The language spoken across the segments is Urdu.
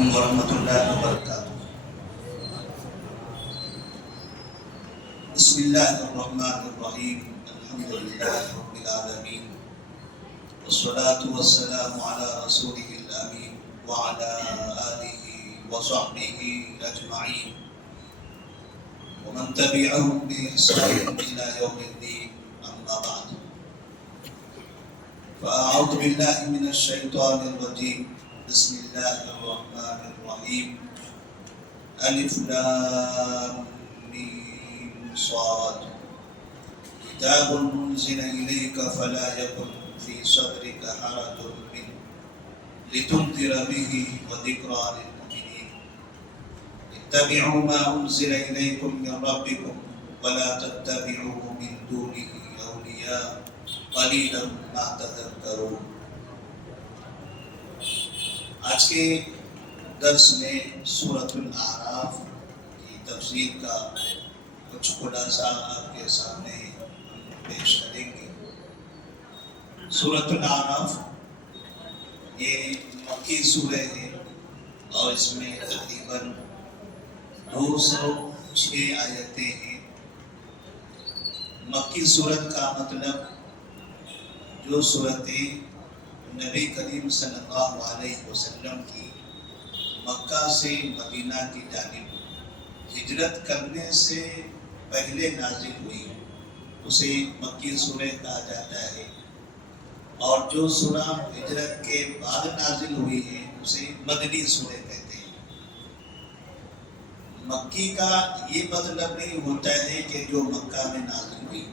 علیکم ورحمۃ اللہ وبرکاتہ۔ بسم اللہ الرحمن الرحیم، الحمد للہ رب العالمین، والصلاة والسلام علی رسولہ الامین وعلی آلہ وصحبہ اجمعین ومن تبعهم بإحسان إلى يوم الدين، أما بعد، فأعوذ بالله من الشيطان الرجيم، بسم الله الرحمن الرحيم، ألف لام ميم صاد، كتاب أنزل إليك فلا يكن في صدرك حرج منه لتنذر به وذكرى للمؤمنين، اتبعوا ما أنزل إليكم من ربكم ولا تتبعوا من دونه أولياء قلیلا ما تذکرون۔ آج کے درس میں سورۃ الاعراف کی تفسیر کا کچھ خلاصہ آپ کے سامنے پیش کریں گے۔ سورۃ الاعراف یہ مکی سورہ ہے اور اس میں تقریباً 206 آیتیں ہیں۔ مکی سورت کا مطلب جو صورتیں نبی کریم صلی اللہ علیہ وسلم کی مکہ سے مدینہ کی جانب ہجرت کرنے سے پہلے نازل ہوئی اسے مکی سورہ کہا جاتا ہے، اور جو سورہ ہجرت کے بعد نازل ہوئی ہے اسے مدنی سورہ کہتے ہیں۔ مکی کا یہ مطلب نہیں ہوتا ہے کہ جو مکہ میں نازل ہوئی،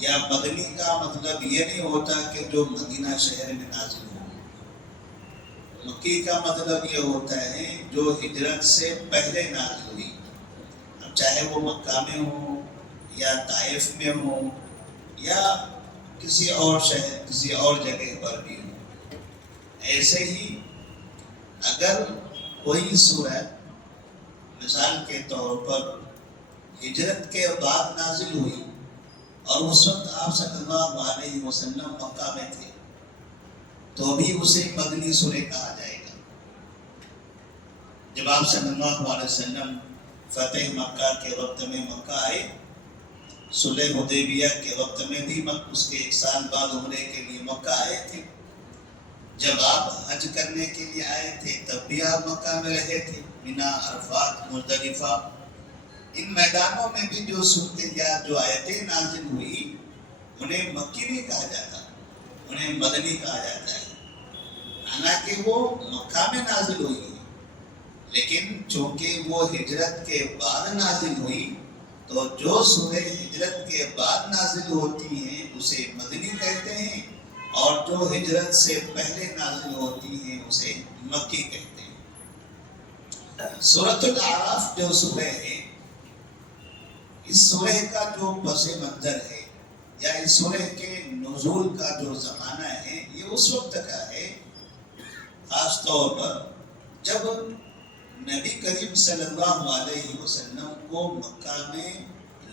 یا مدنی کا مطلب یہ نہیں ہوتا کہ جو مدینہ شہر میں نازل ہو۔ مکی کا مطلب یہ ہوتا ہے جو ہجرت سے پہلے نازل ہوئی، اب چاہے وہ مکہ میں ہو یا طائف میں ہو یا کسی اور شہر کسی اور جگہ پر بھی ہو۔ ایسے ہی اگر کوئی سورت مثال کے طور پر ہجرت کے بعد نازل ہوئی اور اس وقت آپ صلی اللہ علیہ وسلم مکہ میں تھے تو بھی اسے مدنی سورہ کہا جائے گا۔ جب آپ صلی اللہ علیہ وسلم فتح مکہ کے وقت میں مکہ آئے، صلح حدیبیہ کے وقت میں بھی اس کے 1 سال بعد عمرے کے لیے مکہ آئے تھے، جب آپ حج کرنے کے لیے آئے تھے تب بھی آپ مکہ میں رہے تھے، مینا، عرفات، مزدلفہ، ان میدانوں میں بھی جو صورتیں یا جو آیتیں نازل ہوئی انہیں مکی نہیں کہا جاتا، انہیں مدنی کہا جاتا ہے، حالانکہ وہ مکہ میں نازل ہوئی ہے، لیکن چونکہ وہ ہجرت کے بعد نازل ہوئی تو جو سورہ ہجرت کے بعد نازل ہوتی ہیں اسے مدنی کہتے ہیں، اور جو ہجرت سے پہلے نازل ہوتی ہیں اسے مکی کہتے ہیں۔ سورۃ الاعراف جو سورہ ہے، اس سورہ کا جو پس منظر ہے یا اس سورہ کے نزول کا جو زمانہ ہے یہ اس وقت کا ہے، خاص طور پر جب نبی کریم صلی اللہ علیہ وسلم کو مکہ میں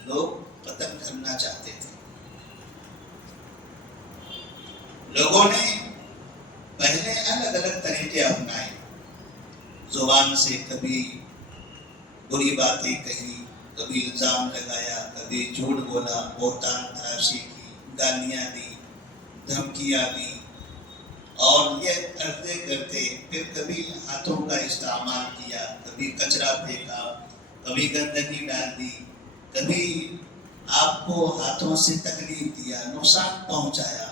لوگ قتل کرنا چاہتے تھے۔ لوگوں نے پہلے الگ الگ طریقے اپنائے، زبان سے کبھی بری باتیں کہی، کبھی الزام لگایا، کبھی جھوٹ بولا، بہتان تراشی کی، گالیاں دی، دھمکیاں دی، اور یہ کرتے کرتے پھر کبھی ہاتھوں کا استعمال کیا، کبھی کچرا پھینکا، کبھی گندگی ڈال دی، کبھی آپ کو ہاتھوں سے تکلیف دیا، نقصان پہنچایا،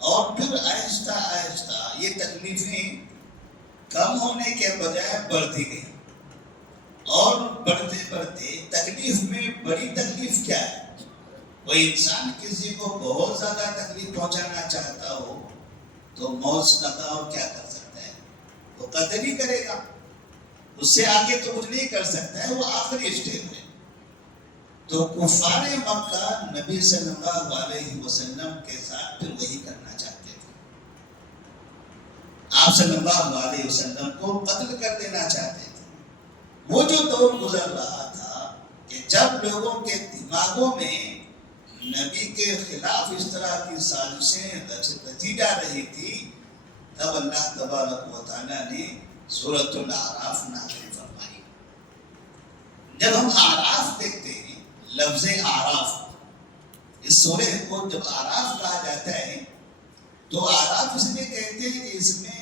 اور پھر آہستہ آہستہ یہ تکلیفیں کم ہونے کے بجائے بڑھتی گئی، اور بڑھتے بڑھتے تکلیف میں بڑی تکلیف کیا ہے؟ کوئی انسان کسی کو بہت زیادہ تکلیف پہنچانا چاہتا ہو تو موت سے زیادہ اور کیا کر سکتا ہے؟ وہ قتل ہی کرے گا، اس سے آگے تو کچھ نہیں کر سکتا ہے، وہ آخری اسٹیپ ہے۔ تو کفار مکہ نبی صلی اللہ علیہ وسلم کے ساتھ پھر وہی کرنا چاہتے تھے، آپ صلی اللہ علیہ وسلم کو قتل کر دینا چاہتے تھے۔ وہ جو دور گزر رہا تھا کہ جب لوگوں کے دماغوں میں نبی کے خلاف اس طرح کی سازشیں رچی جا رہی تھی، تب اللہ تبارک و تعالیٰ نے سورۃ الاعراف نازل فرمائی۔ جب ہم اعراف دیکھتے ہیں، لفظ اعراف، اس سورہ کو جب اعراف کہا جاتا ہے تو اعراف اس لیے کہتے ہیں کہ اس میں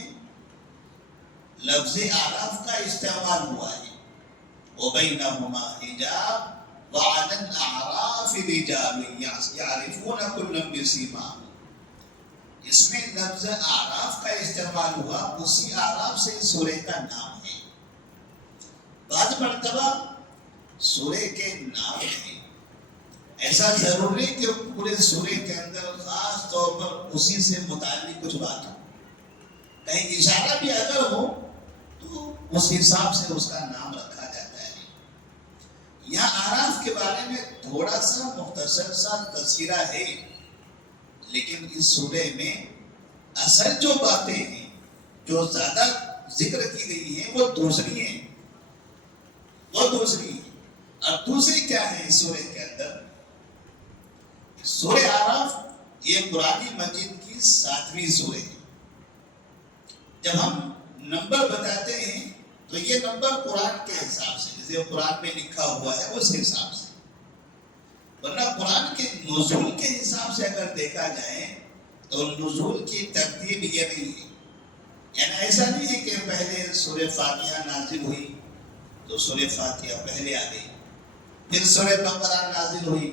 لفظ اعراف کا استعمال ہوا ہے۔ وَبَيْنَهُمَا حِجَابٌ وَعَلَى الْأَعْرَافِ رِجَالٌ يَعْرِفُونَ كُلًّا بِسِيمَاهُمْ، اس میں لفظ اعراف کا استعمال ہوا، اسی اعراف سے سورہ کا نام ہے۔ بعض مرتبہ سورہ کے نام ہے، ایسا ضروری کہ پورے سورہ کے اندر خاص طور پر اسی سے متعلق کچھ بات ہو، کہیں اشارہ بھی اگر ہو تو اس حساب سے اس کا نام رکھا جاتا ہے۔ یہاں اعراف کے بارے میں تھوڑا سا مختصر سا تذکرہ ہے، لیکن اس سورہ میں اصل جو باتیں ہیں، جو زیادہ ذکر کی گئی ہیں، وہ دوسری ہیں، اور دوسری کیا ہے اس سورہ کے اندر؟ سورہ اعراف یہ قرآن مجید کی 7ویں سورہ ہے۔ جب ہم نمبر بتاتے ہیں تو یہ نمبر قرآن کے حساب سے، جیسے قرآن میں لکھا ہوا ہے اس حساب سے، ورنہ قرآن کے نزول کے حساب سے اگر دیکھا جائے تو نزول کی ترتیب یہ نہیں ہے۔ یعنی ایسا نہیں ہے کہ پہلے سورہ فاتحہ نازل ہوئی تو سورہ فاتحہ پہلے آ گئی، پھر سورہ بقرہ نازل ہوئی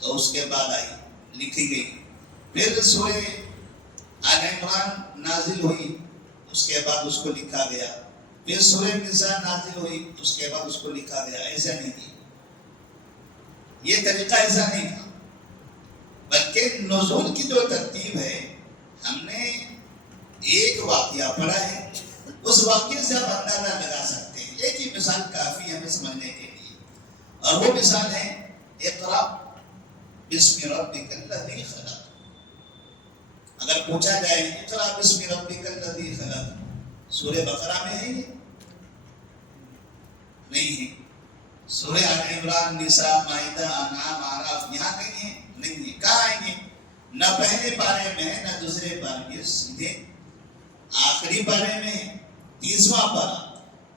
تو اس کے بعد آئی، لکھی گئی، پھر سورہ آل عمران نازل ہوئی، اس کے بعد اس کو لکھا گیا، پھر سورہ نساء نازل ہوئی، اس کے بعد اس کو لکھا گیا۔ ایسا نہیں تھی، یہ طریقہ ایسا نہیں تھا، بلکہ نزول کی جو ترتیب ہے، ہم نے ایک واقعہ پڑھا ہے، اس واقعے سے آپ اندازہ لگا سکتے ہیں۔ ایک ہی مثال کافی ہمیں سمجھنے کے لیے، اور وہ مثال ہے اقرأ بسم ربک الذی خلق۔ اگر پوچھا جائے اقرأ بسم ربک الذی خلق، سورہ بقرہ میں ہے یہ؟ نہیں ہے۔ سورہ آل عمران، نساء، مائدہ، انعام، اعراف یہاں کہیں ہے؟ نہیں ہے۔ کہاں آئیں گے؟ نہ پہلے پارے میں ہے نہ دوسرے پارے میں، سیدھے آخری پارے میں ہے، 30واں پارہ،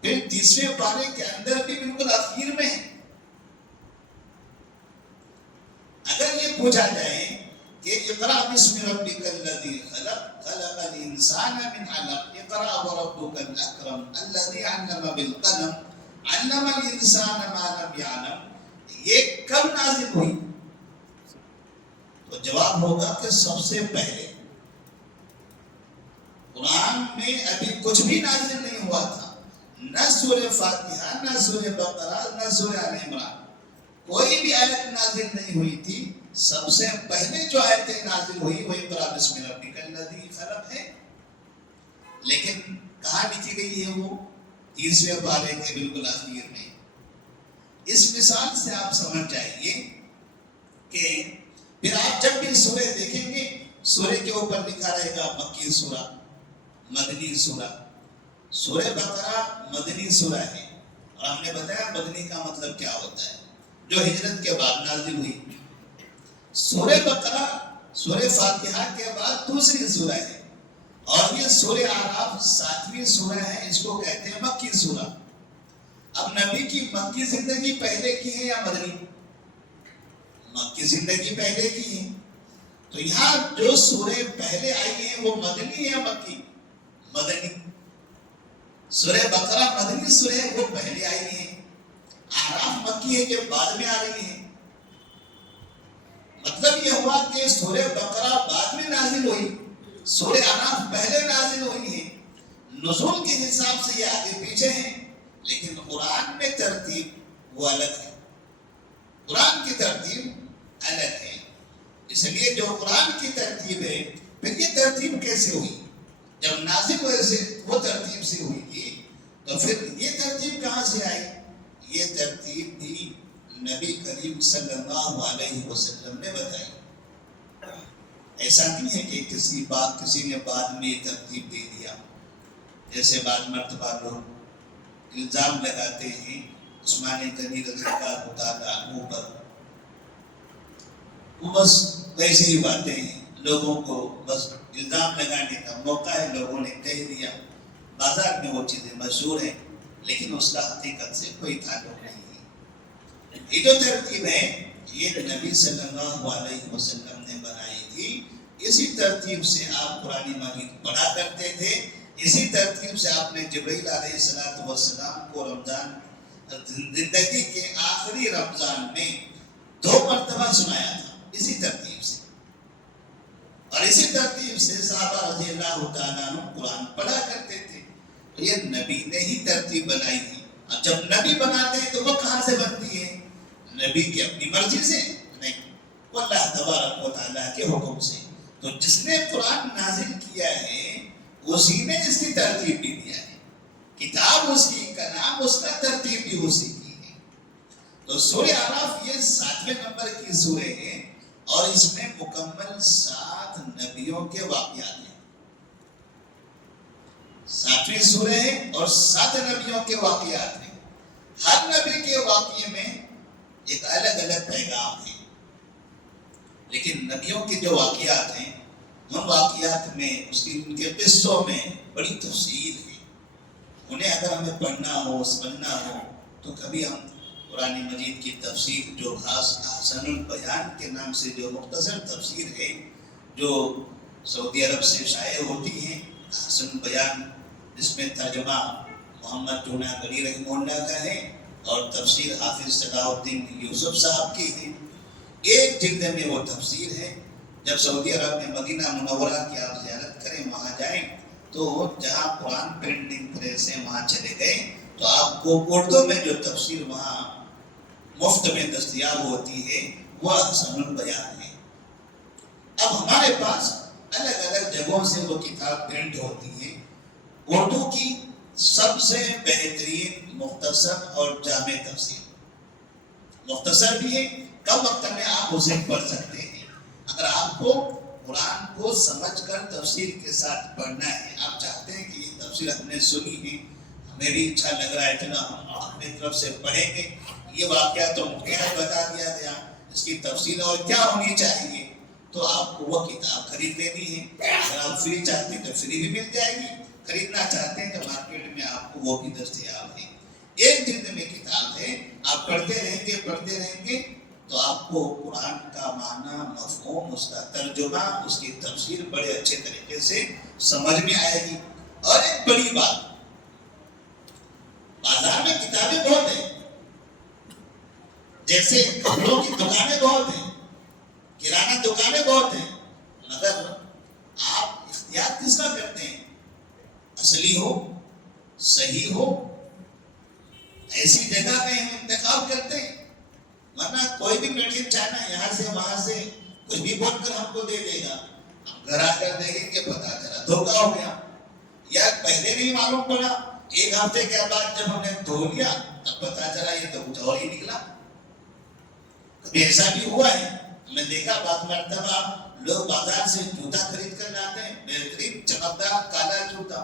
پھر 30ویں پارے کے اندر بھی بالکل آخر میں ہے۔ اگر یہ پوچھا جائے کہ اقرأ بسم ربک الذی خلق، خلق الانسان من علق، اقرأ وربک الاکرم الذی علم بالقلم، علم الانسان ما لم يعلم، یہ کب نازل ہوئی؟ تو جواب ہوگا کہ سب سے پہلے قرآن میں ابھی کچھ بھی نازل نہیں ہوا تھا، نہ سورہ فاتحہ، نہ سورہ بقرہ، نہ سورہ آل عمران، کوئی بھی آیت نازل نہیں ہوئی تھی۔ سب سے پہلے جو آیتیں نازل ہوئی وہ اقرأ بسم ربک الذی خلق ہے، لیکن کہاں لکھی گئی ہے؟ وہ 30ویں پارے کے بالکل آخر میں۔ اس مثال سے آپ سمجھ جائیے کہ پھر آپ جب بھی سورہ دیکھیں گے، سورہ کے اوپر لکھا رہے گا مکی سورہ، مدنی سورہ۔ سورہ بقرہ مدنی سورہ ہے، اور ہم نے بتایا مدنی کا مطلب کیا ہوتا ہے، جو ہجرت کے بعد نازل ہوئی۔ سورہ بقرہ سورہ فاتحہ کے بعد دوسری سورہ ہے، اور یہ سورہ اعراف 7ویں سورہ ہے، اس کو کہتے ہیں مکی سورہ۔ اب نبی کی مکی زندگی پہلے کی ہے یا مدنی؟ مکی زندگی پہلے کی ہے، تو یہاں جو سورہ پہلے آئی ہیں وہ مدنی یا مکی؟ مدنی۔ سورہ بقرہ مدنی سورہ ہے، وہ پہلے آئی ہیں۔ اعراف مکی ہے کہ بعد میں آ رہی ہیں۔ مطلب یہ ہوا کہ سورہ بقرہ بعد میں نازل ہوئی، سورہ اعراف پہلے نازل ہوئی ہے۔ نزول کے حساب سے یہ آگے پیچھے ہیں، لیکن قرآن میں ترتیب وہ الگ ہے، قرآن کی ترتیب الگ ہے۔ اس لیے جو قرآن کی ترتیب ہے، پھر یہ ترتیب کیسے ہوئی؟ جب نازل ہوئے سے وہ ترتیب سے ہوئی تھی، تو پھر یہ ترتیب کہاں سے آئی؟ یہ ترتیب بھی نبی کریم صلی اللہ علیہ وسلم نے بتائی۔ ایسا نہیں ہے کہ کسی نے بعد میں یہ ترتیب دے دیا، جیسے بعض مرتبہ لوگ الزام لگاتے ہیں عثمان غنی رضی اللہ تعالیٰ عنہ پر، وہ بس ایسی ہی باتیں ہیں، لوگوں کو بس الزام لگانے کا موقع ہے، لوگوں نے کہہ دیا، بازار میں وہ چیزیں مشہور ہیں لیکن اس کا حقیقت سے کوئی تعلق نہیں ہے. یہ جو ترتیب ہے یہ نبی صلی اللہ علیہ وسلم نے بنائی تھی. اسی ترتیب سے آپ قرآن مجید پڑھا کرتے تھے. اسی ترتیب سے آپ نے جبرائیل علیہ السلام کو رمضان زندگی کے آخری رمضان میں 2 مرتبہ سنایا تھا. اسی ترتیب سے اور اسی ترتیب سے صحابہ رضی اللہ تعالیٰ عنہ قرآن پڑھا کرتے تھے. تو یہ نبی نے ہی ترتیب بنائی تھی. اور جب نبی بناتے ہیں تو وہ کہاں سے بنتی ہے؟ نبی کی اپنی مرضی سے نہیں, وہ اللہ تبارک و تعالیٰ کے حکم سے. تو جس نے قرآن نازل کیا ہے اسی نے اس کی ترتیب بھی دیا ہے. کتاب اس کی, کلام اس کا, ترتیب بھی اسی کی ہے. تو سورہ اعراف یہ 7ویں نمبر کی سورہ ہے اور اس میں مکمل 7 نبیوں کے واقعات ہیں. 7ویں سورہ ہے اور 7 نبیوں کے واقعات ہیں. ہر نبی کے واقعے میں ایک الگ الگ پیغام ہے. لیکن نبیوں کے جو واقعات ہیں ان واقعات میں ان کے قصوں میں بڑی تفصیل ہے. انہیں اگر ہمیں پڑھنا ہو, سمجھنا ہو تو کبھی ہم قرآن مجید کی تفسیر جو خاص احسن البیان کے نام سے جو مختصر تفسیر ہے جو سعودی عرب سے شائع ہوتی ہیں, احسن البیان, جس میں ترجمہ محمد جوناگڑی رحمہ اللہ کا ہے اور تفسیر حافظ صلاح الدین یوسف صاحب کی ہے. ایک جلد میں وہ تفسیر ہے. جب سعودی عرب میں مدینہ منورہ کی آپ زیارت کریں, وہاں جائیں تو جہاں قرآن پرنٹنگ پریس ہے وہاں چلے گئے تو آپ کو اردو میں جو تفسیر وہاں مفت میں دستیاب ہوتی ہے وہ احسن البیان ہے. اب ہمارے پاس الگ الگ جگہوں سے وہ کتاب پرنٹ ہوتی ہے. اردو کی سب سے بہترین مختصر اور جامع تفسیر, مختصر بھی ہے, کم وقت میں آپ اسے پڑھ سکتے ہیں. اگر آپ کو قرآن کو سمجھ کر تفسیر کے ساتھ پڑھنا ہے, آپ چاہتے ہیں کہ یہ تفسیر ہم نے سنی ہے, ہمیں بھی اچھا لگ رہا ہے, چلا ہم اپنی طرف سے پڑھیں گے, یہ واقعہ تو مکمل بتا دیا گیا, اس کی تفصیل اور کیا ہونی چاہیے, تو آپ کو وہ کتاب خرید لینی ہے. اگر آپ فری چاہتے ہیں تو فری بھی مل جائے گی, خریدنا چاہتے ہیں تو مارکیٹ میں آپ کو وہ بھی دستیاب ہے. ایک جلد میں کتاب ہے, آپ پڑھتے رہیں گے تو آپ کو قرآن کا معنی, مفہوم, اس کا ترجمہ, اس کی تفسیر بڑے اچھے طریقے سے سمجھ میں آئے گی. اور ایک بڑی بات, بازار میں کتابیں بہت ہیں, جیسے کپڑوں کی دکانیں بہت ہیں, کرانہ دکانیں بہت ہیں, مگر آپ اختیار کس کا کرتے ہیں؟ اصلی ہو, صحیح ہو, ایسی جگہ میں ہم انتخاب کرتے ہیں. ورنہ کوئی بھی میڈ ان چائنا یہاں سے وہاں سے کچھ بھی بول کر ہم کو دے دے گا, ہم گھر آ کر دیکھیں کہ پتا چلا دھوکہ ہو گیا, یا پہلے نہیں معلوم پڑا, ایک ہفتے کے بعد جب ہم نے دھو لیا تب پتا چلا یہ تو کچھ اور ہی نکلا. کبھی ایسا بھی ہوا ہے, ہم نے دیکھا بعض مرتبہ لوگ بازار سے جوتا خرید کر لاتے ہیں, بہترین چمکدار کالا جوتا,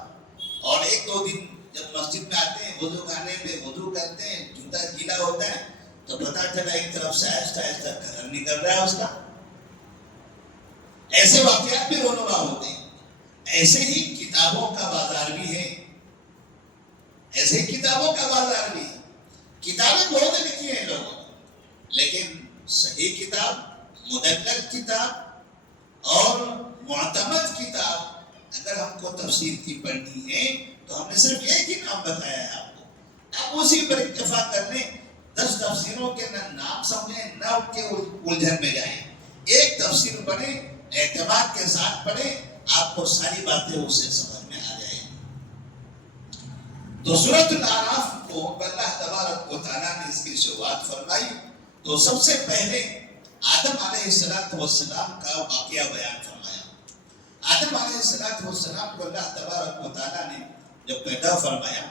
اور 1-2 دن جب مسجد میں آتے ہیں وضو خانے میں وضو کرتے ہیں, جوتا گیلا ہوتا ہے تو پتا چلا ایک طرف سے آہستہ آہستہ کلر نکل رہا ہے اس کا. ایسے واقعات بھی رونما ہوتے ہیں. ایسے ہی کتابوں کا بازار بھی ہے, ایسے ہی کتابوں کا بازار بھی ہے. کتابیں بہت لکھی ہیں لوگوں نے, لیکن صحیح کتاب, مدلل کتاب اور معتمد کتاب اگر ہم کو تفسیر کی پڑھنی ہے تو ہم نے صرف ایک ہی نام بتایا ہے آپ کو. آپ اسی پر اکتفا کر لیں, 10 تفسیروں کے نہ نام سمجھیں نہ ان کے الجھن میں جائیں. ایک تفسیر پڑھیں, اعتماد کے ساتھ پڑھیں, آپ کو ساری باتیں اس سے سمجھ میں آ جائیں. تو سورۃ الاعراف کو اللہ تبارک و تعالیٰ نے اس کی شروعات فرمائی تو سب سے پہلے آدم علیہ السلام کا واقعہ بیان فرمایا. آدم علیہ السلام کو اللہ تبارک و تعالیٰ نے جب پیدا فرمایا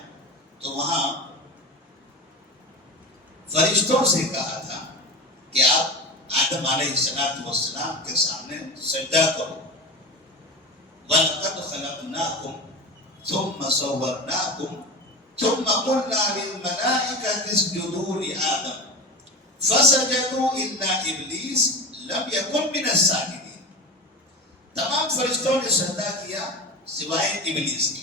تو وہاں فرشتوں سے کہا تھا کہ آپ آدم علیہ السلام کے سامنے سجدہ کرو. وَلَقَدْ خَلَقْنَاكُمْ ثُمَّ صَوَّرْنَاكُمْ ثُمَّ قُلْنَا لِلْمَلَائِكَةِ اسْجُدُوا لِآدَمَ فَسَجَدُوا إِلَّا إِبْلِيسَ لَمْ يَكُنْ مِنَ السَّاجِدِينَ. تمام فرشتوں نے سجدہ کیا سوائے ابلیس کے.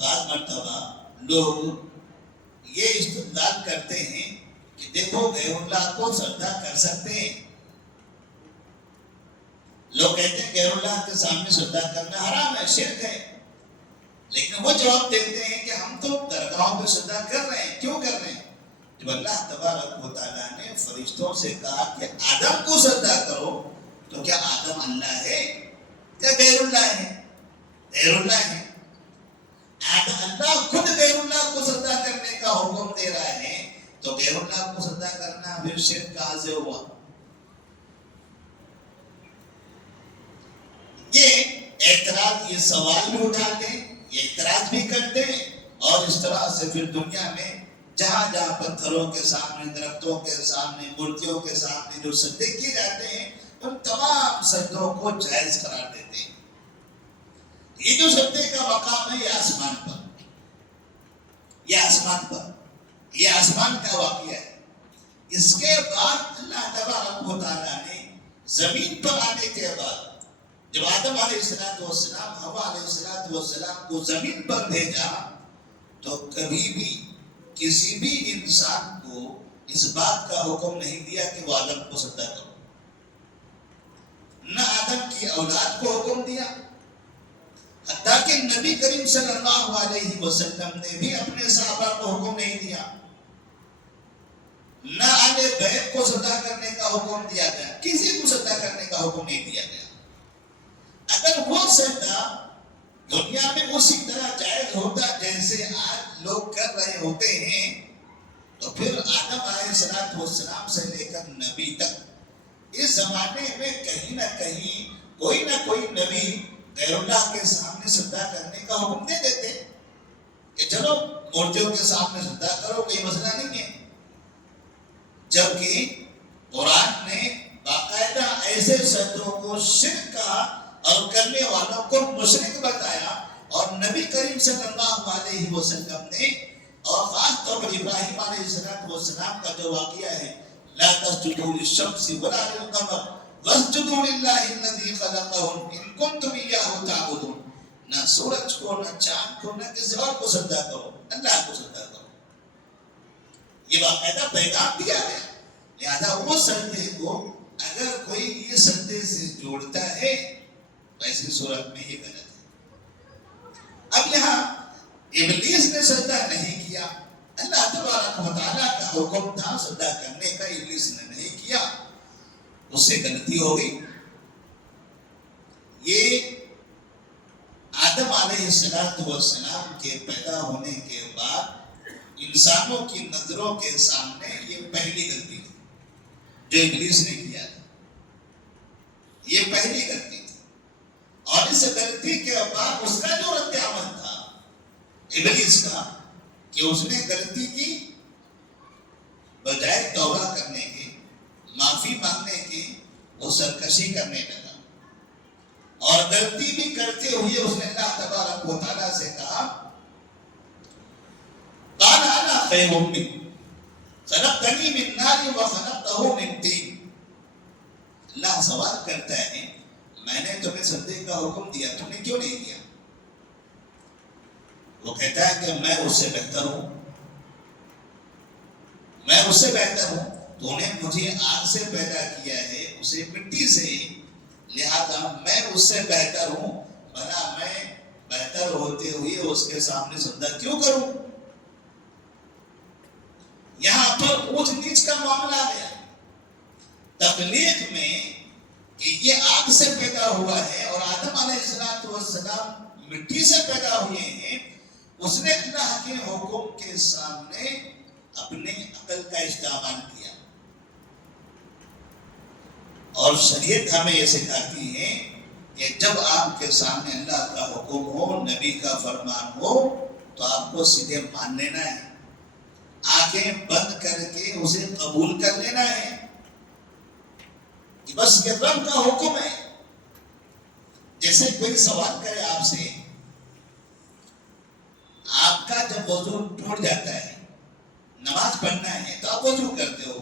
بعض مرتبہ لوگ یہ استدلال کرتے ہیں کہ دیکھو غیر اللہ کو سجدہ کر سکتے ہیں. لوگ کہتے ہیں غیر اللہ کے سامنے سجدہ کرنا حرام ہے، شرک ہے. لیکن وہ جواب دیتے ہیں کہ ہم تو درگاہوں پہ سجدہ کر رہے ہیں. کیوں کر رہے ہیں؟ جب اللہ تبارک و تعالیٰ نے فرشتوں سے کہا کہ آدم کو سجدہ کرو، تو کیا آدم اللہ ہے کیا غیر اللہ ہے؟ غیر اللہ ہے. اللہ خود غیر اللہ کو سجدہ کرنے کا حکم دے رہا ہے، تو غیر اللہ کو سجدہ کرنا پھر شرک کہاں سے ہوا؟ یہ اعتراض، یہ سوال بھی اٹھاتے ہیں، یہ اعتراض بھی کرتے ہیں، اور اس طرح سے پھر دنیا میں جہاں جہاں پتھروں کے سامنے، درختوں کے سامنے، مورتیوں کے سامنے جو سجدے کیے جاتے ہیں، ان تمام سجدوں کو جائز قرار دیتے ہیں. یہ جو سجدے کا مقام ہے، یہ آسمان پر، یہ آسمان پر، یہ آسمان کا واقعہ ہے. اس کے بعد اللہ تبارک و تعالیٰ نے زمین پر آنے کے بعد جب آدم علیہ السلام حوا علیہ السلام کو زمین پر بھیجا، تو کبھی بھی کسی بھی انسان کو اس بات کا حکم نہیں دیا کہ وہ آدم کو سجدہ کرو. نہ آدم کی اولاد کو حکم دیا، حتیٰ کہ نبی کریم صلی اللہ علیہ وسلم نے بھی اپنے صحابہ کو حکم نہیں دیا. نہ اہل بیت کو سجدہ کرنے کا حکم دیا گیا، کسی کو سجدہ کرنے کا حکم نہیں دیا گیا. اگر وہ سجدہ دنیا میں اسی طرح جائز ہوتا جیسے آج لوگ کر رہے ہوتے ہیں، تو پھر آدم علیہ السلام سے لے کر نبی تک اس زمانے میں کہیں نہ کہیں کوئی نہ کوئی نبی غیر اللہ کے سامنے سجدہ کرنے کا حکم دے دیتے کہ چلو مورتیوں کے سامنے سجدہ کرو، کوئی مسئلہ نہیں ہے. جبکہ قرآن نے باقاعدہ ایسے سجدوں کو شرک کہا اور کرنے والوں کو مشرک بتایا. اور نبی کریم صلی اللہ علیہ وسلم نے، اور خاص طور پر ابراہیم علیہ السلام کا جو واقعہ ہے، لا تسجدوا للشمس ولا للقمر واسجدوا للہ الذی خلقہم ان کنتم ایاہ تعبدون. نہ سورج کو، نہ چاند کو، نہ کسی اور کو سجدہ کرو، اللہ کو سجدہ کرو. یہ باقاعدہ پیغام دیا گیا. لہذا وہ سجدے کو اگر کوئی یہ سجدے سے جوڑتا ہے تو ایسی صورت میں یہ غلط ہے. اب یہاں ابلیس نے سجدہ نہیں کیا، اللہ تبارک و تعالیٰ کا حکم تھا سجدہ کرنے کا، ابلیس نے نہیں کیا، اس سے غلطی ہو گئی. یہ آدم علیہ السلام کے پیدا ہونے کے بعد انسانوں کی نظروں کے سامنے یہ پہلی غلطی تھی جو ابلیس نے کیا تھا. یہ پہلی غلطی تھی، اور اس غلطی کے بعد اس کا جو رد عمل تھا ابلیس کا، کہ اس نے غلطی کی، بجائے توبہ کرنے کی، معافی مانگنے کی، وہ سرکشی کرنے لگا. اور غلطی بھی کرتے ہوئے اس نے اللہ تبارک و تعالیٰ سے کہا قال انا خیر منک خلقتنی من نار وخلقتہ من طین. اللہ سوال کرتا ہے میں نے تمہیں سجدے کا حکم دیا، تم نے کیوں نہیں دیا؟ وہ کہتا ہے کہ میں اس سے بہتر ہوں، میں اس سے بہتر ہوں. تو نے مجھے آگ سے پیدا کیا ہے، اسے مٹی سے، لہذا میں اس سے بہتر ہوں. بھلا میں بہتر ہوتے ہوئے اس کے سامنے سجدہ کیوں کروں؟ یہاں پر اونچ نیچ کا معاملہ آ گیا. تخلیق میں کہ یہ آگ سے پیدا ہوا ہے اور آدم علیہ السلام مٹی سے پیدا ہوئے ہیں، اس نے اللہ کے حکم کے سامنے اپنے عقل کا استعمال کیا. اور شریعت ہمیں یہ سکھاتی ہے کہ جب آپ کے سامنے اللہ کا حکم ہو، نبی کا فرمان ہو، تو آپ کو سیدھے مان لینا ہے، آنکھیں بند کر کے اسے قبول کر لینا ہے کہ بس یہ رب کا حکم ہے. جیسے کوئی سوال کرے آپ سے، آپ کا جب وضو ٹوٹ جاتا ہے، نماز پڑھنا ہے تو آپ وضو کرتے ہو،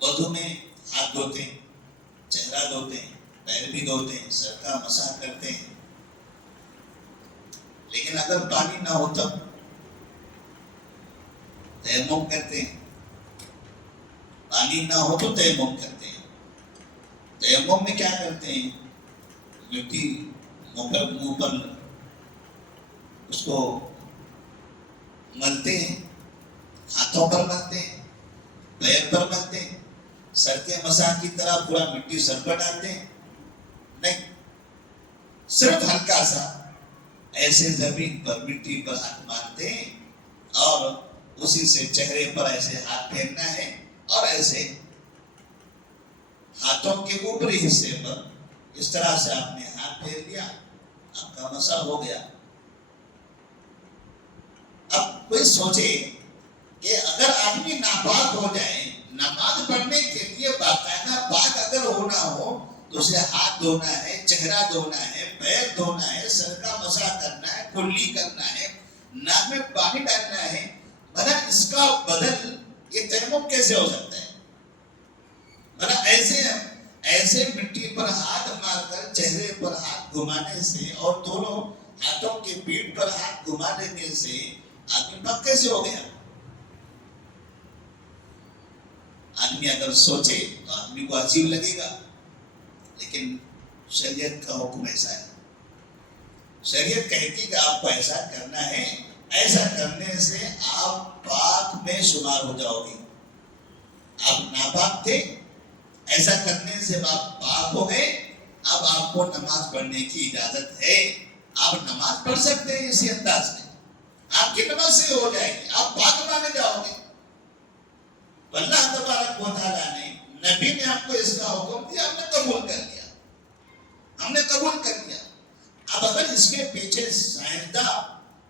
وضو میں ہاتھ دھوتے ہیں، چہرہ دھوتے ہیں، پیر بھی دھوتے ہیں، سر کا مسح کرتے ہیں. لیکن اگر پانی نہ ہو تب تیمم کرتے ہیں. پانی نہ ہو تو تیمم کرتے ہیں. تیمم میں کیا کرتے ہیں؟ مٹی منہ پر اس کو ملتے ہیں، ہاتھوں پر ملتے ہیں، پیر پر ملتے ہیں. سر کے مساج کی طرح پورا مٹی سر پر ڈالتے ہیں نہیں، صرف ہلکا سا ایسے زمین پر مٹی پر ہاتھ مارتے ہیں اور اسی سے چہرے پر ایسے ہاتھ پھیرنا ہے اور ایسے ہاتھوں کے اوپری حصے پر اس طرح سے آپ نے ہاتھ پھیر لیا، آپ کا مسح ہو گیا. اب کوئی سوچے کہ اگر آدمی ناپاک ہو جائے، نماز پڑھنے کے لیے باقاعدہ پاک اگر ہونا ہو تو اسے ہاتھ دھونا ہے، چہرہ دھونا ہے، پیر دھونا ہے، سر کا مسح کرنا ہے، کلی کرنا ہے، ناک میں پانی ڈالنا ہے. بنا اس کا بدل یہ تیمم کیسے ہو سکتا ہے؟ بنا ایسے مٹی پر ہاتھ مار کر چہرے پر ہاتھ گھمانے سے اور دونوں ہاتھوں کے پیٹھ پر ہاتھ گھما دینے سے آدمی پاک کیسے ہو گیا؟ آدمی اگر سوچے تو آدمی کو عجیب لگے گا، لیکن شریعت کا حکم ایسا ہے. شریعت کہتی کہ آپ کو ایسا کرنا ہے، ایسا کرنے سے آپ پاک میں شمار ہو جاؤ گے. آپ ناپاک تھے، ایسا کرنے سے آپ پاک ہو گئے. اب آپ کو نماز پڑھنے کی اجازت ہے، آپ نماز پڑھ سکتے ہیں. اسی انداز میں آپ کی نماز سے ہو جائے گی، آپ پاک مانے جاؤ گے. اللہ تبارک و تعالیٰ نے، نبی نے آپ کو اس کا حکم دیا، ہم نے قبول کر لیا، ہم نے قبول کر لیا. اب اگر اس کے پیچھے سائنسداں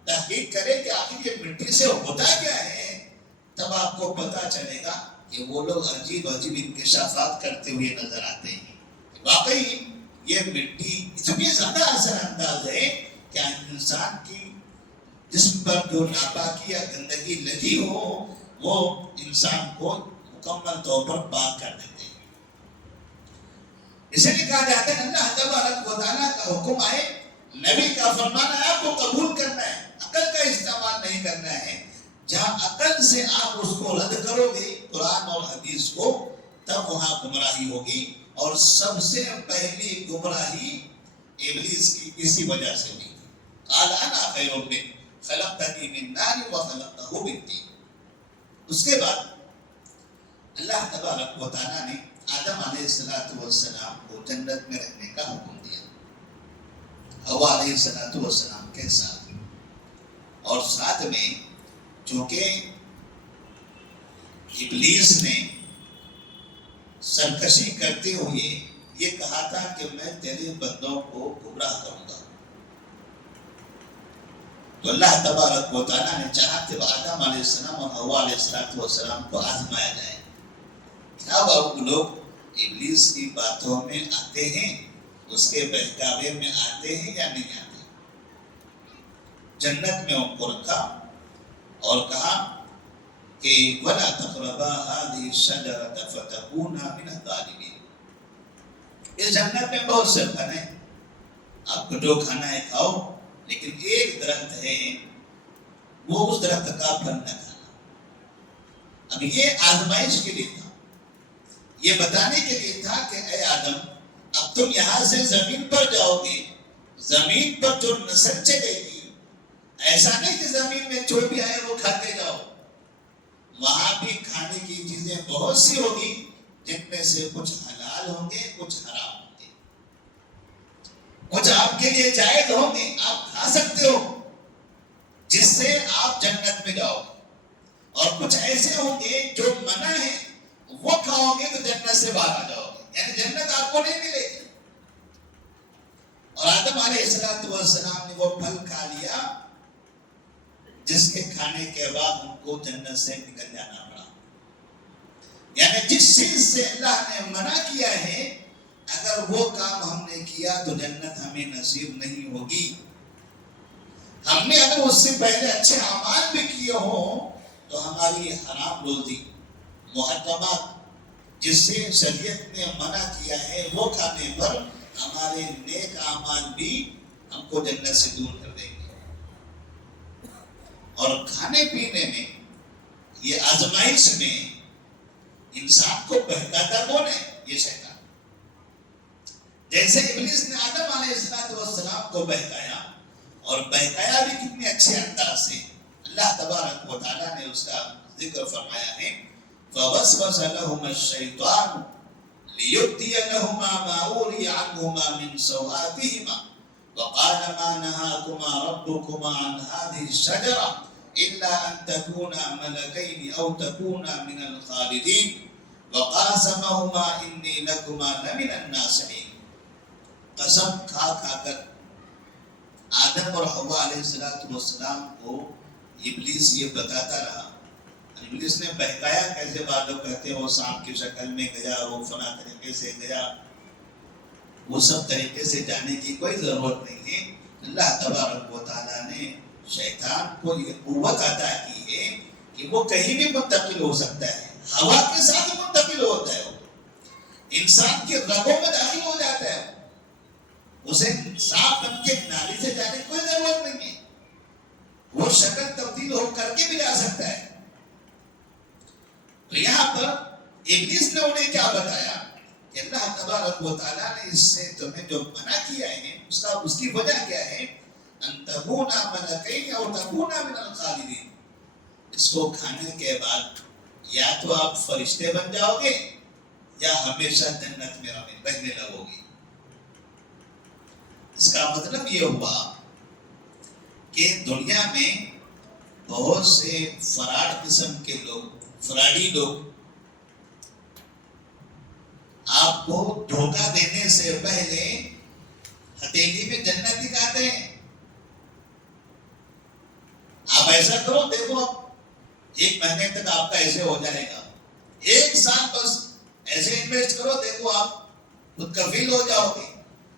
تحقیق کرے کہ آخر یہ مٹی سے ہوتا کیا ہے، تب آپ کو پتا چلے گا کہ وہ لوگ عجیب عجیب انکشافات کرتے ہوئے نظر آتے ہیں. واقعی یہ مٹی اتنی زیادہ اثر انداز ہے کہ انسان کی جسم پر جو ناپاکی یا گندگی لگی ہو وہ انسان کو مکمل طور پر پاک کر دیتے ہیں. اسے لیے کہا جاتا ہے اللہ تبارک و تعالیٰ کا حکم آئے، نبی کا فرمان ہے، آپ کو قبول کرنا ہے، عقل کا استعمال نہیں کرنا ہے. جہاں عقل سے آپ اس کو رد کرو گے قرآن اور حدیث کو، تب وہاں گمراہی ہوگی. اور سب سے پہلی گمراہی ابلیس کی اسی وجہ سے ہوئی. قال انا خیر منہ خلقتنی من نار وخلقتہ من طین. اس کے بعد اللہ تبارک و تعالیٰ نے آدم علیہ السلام کو جنت میں رہنے کا حکم دیا، حوا علیہ السلام کے ساتھ. اور ساتھ میں چونکہ ابلیس نے سرکشی کرتے ہوئے یہ کہا تھا کہ میں تیرے بندوں کو گمراہ کروں گا، تو اللہ تبارک و تعالیٰ نے چاہا کہ آدم علیہ السلام اور حوا علیہ السلام کو آزمایا جائے. کیا وہ لوگ ابلیس کی باتوں میں آتے ہیں، اس کے بہکاوے میں آتے ہیں یا نہیں آتے؟ جنت میں ان کو رکھا اور کہا کہ وَلَا تَقْرَبَا هَذِهِ الشَّجَرَةَ فَتَكُونَا مِنَ الظَّالِمِينَ. اس جنت میں بہت سے پھل ہیں، آپ کو جو کھانا ہے کھاؤ، لیکن ایک درخت ہے وہ اس درخت کا پھل نہ کھانا. اب یہ آزمائش کے لیے تھا، یہ بتانے کے لیے تھا کہ اے آدم اب تم یہاں سے زمین پر جاؤ گے، زمین پر جو نسل چلے گی، ایسا نہیں کہ زمین میں جو بھی آئے وہ کھاتے جاؤ. وہاں بھی کھانے کی چیزیں بہت سی ہوگی، جن میں سے کچھ حلال ہوں گے، کچھ حرام ہوں گے، کچھ آپ کے لیے جائز ہوں گے، آپ کھا سکتے ہو جس سے آپ جنت میں جاؤ گے، اور کچھ ایسے ہوں گے جو منع ہے، وہ کھاؤ گے تو جنت سے باہر آ جاؤ گے، یعنی جنت آپ کو نہیں ملے گی. اور آدم علیہ السلام نے وہ پھل کھا لیا جس کے کھانے کے بعد ان کو جنت سے نکل جانا پڑا. یعنی جس چیز سے اللہ نے منع کیا ہے، اگر وہ کام ہم نے کیا تو جنت ہمیں نصیب نہیں ہوگی. ہم نے اگر اس سے پہلے اچھے اعمال بھی کیے ہوں تو ہماری حرام روزی محرمات جس سے شریعت نے منع کیا ہے وہ کھانے پر ہمارے نیک اعمال بھی ہم کو جنت سے دور کر دیں گے. اور کھانے پینے میں، یہ آزمائش میں انسان کو بہکاتا کون ہے؟ یہ شیطان۔ جیسے ابلیس نے آدم علیہ السلام کو بہکایا، اور بہکایا بھی کتنے اچھے انداز سے، اللہ تبارک و تعالیٰ نے اس کا ذکر فرمایا ہے، فَوَسْوَسَ لَهُمَا الشَّيْطَانُ لِيُبْدِيَ لَهُمَا مَا أُورِيَ عَنْهُمَا مِنْ سَوْآتِهِمَا وَقَالَ مَا نَهَاكُمَا رَبُّكُمَا عَنْ هَٰذِهِ الشَّجَرَةِ إِلَّا أَن تَكُونَا مَلَكَيْنِ أَوْ تَكُونَا مِنَ الْخَالِدِينَ وَقَاسَمَهُمَا إِنِّي لَكُمَا لَمِنَ النَّاصِحِينَ۔ قسم کھا کھا کر آدم اور حوا علیہ السلام کو ابلیس یہ بتاتا رہا۔ ابلیس نے بہکایا، کیسے بعض لوگ کہتے ہیں وہ سانپ کی شکل میں گیا، وہ فلاں طریقے سے گیا، وہ سب طریقے سے جانے کی کوئی ضرورت نہیں ہے۔ اللہ تبارک و تعالیٰ نے شیطان کو یہ قوت عطا کی ہے کہ وہ کہیں بھی منتقل ہو سکتا ہے، ہوا کے ساتھ منتقل ہوتا ہے، انسان کے رگوں میں داخل ہو جاتا ہے، اسے سانپ بن کے نالی سے جانے کی کوئی ضرورت نہیں ہے، وہ شکل تبدیل ہو کر کے بھی جا سکتا ہے۔ تو یہاں پر ابلیس نے انہیں کیا بتایا کہ اللہ تبارک و تعالیٰ نے اس سے تمہیں جو منع کیا ہے اس کی وجہ کیا ہے؟ ان تکونا ملکین او تکونا من الخالدین، اس کو کھانے کے بعد یا تو آپ فرشتے بن جاؤ گے یا ہمیشہ جنت میں رہنے لگو گے۔ اس کا مطلب یہ ہوا کہ دنیا میں بہت سے فراڈ قسم کے لوگ، فراڈی لوگ آپ کو دھوکہ دینے سے پہلے ہتھیلی میں جنت دکھاتے ہیں۔ آپ ایسا کرو، دیکھو اب 1 مہینے تک آپ کا ایسے ہو جائے گا، 1 سال بس ایسے انویسٹ کرو، دیکھو آپ خود کفیل ہو جاؤ گے۔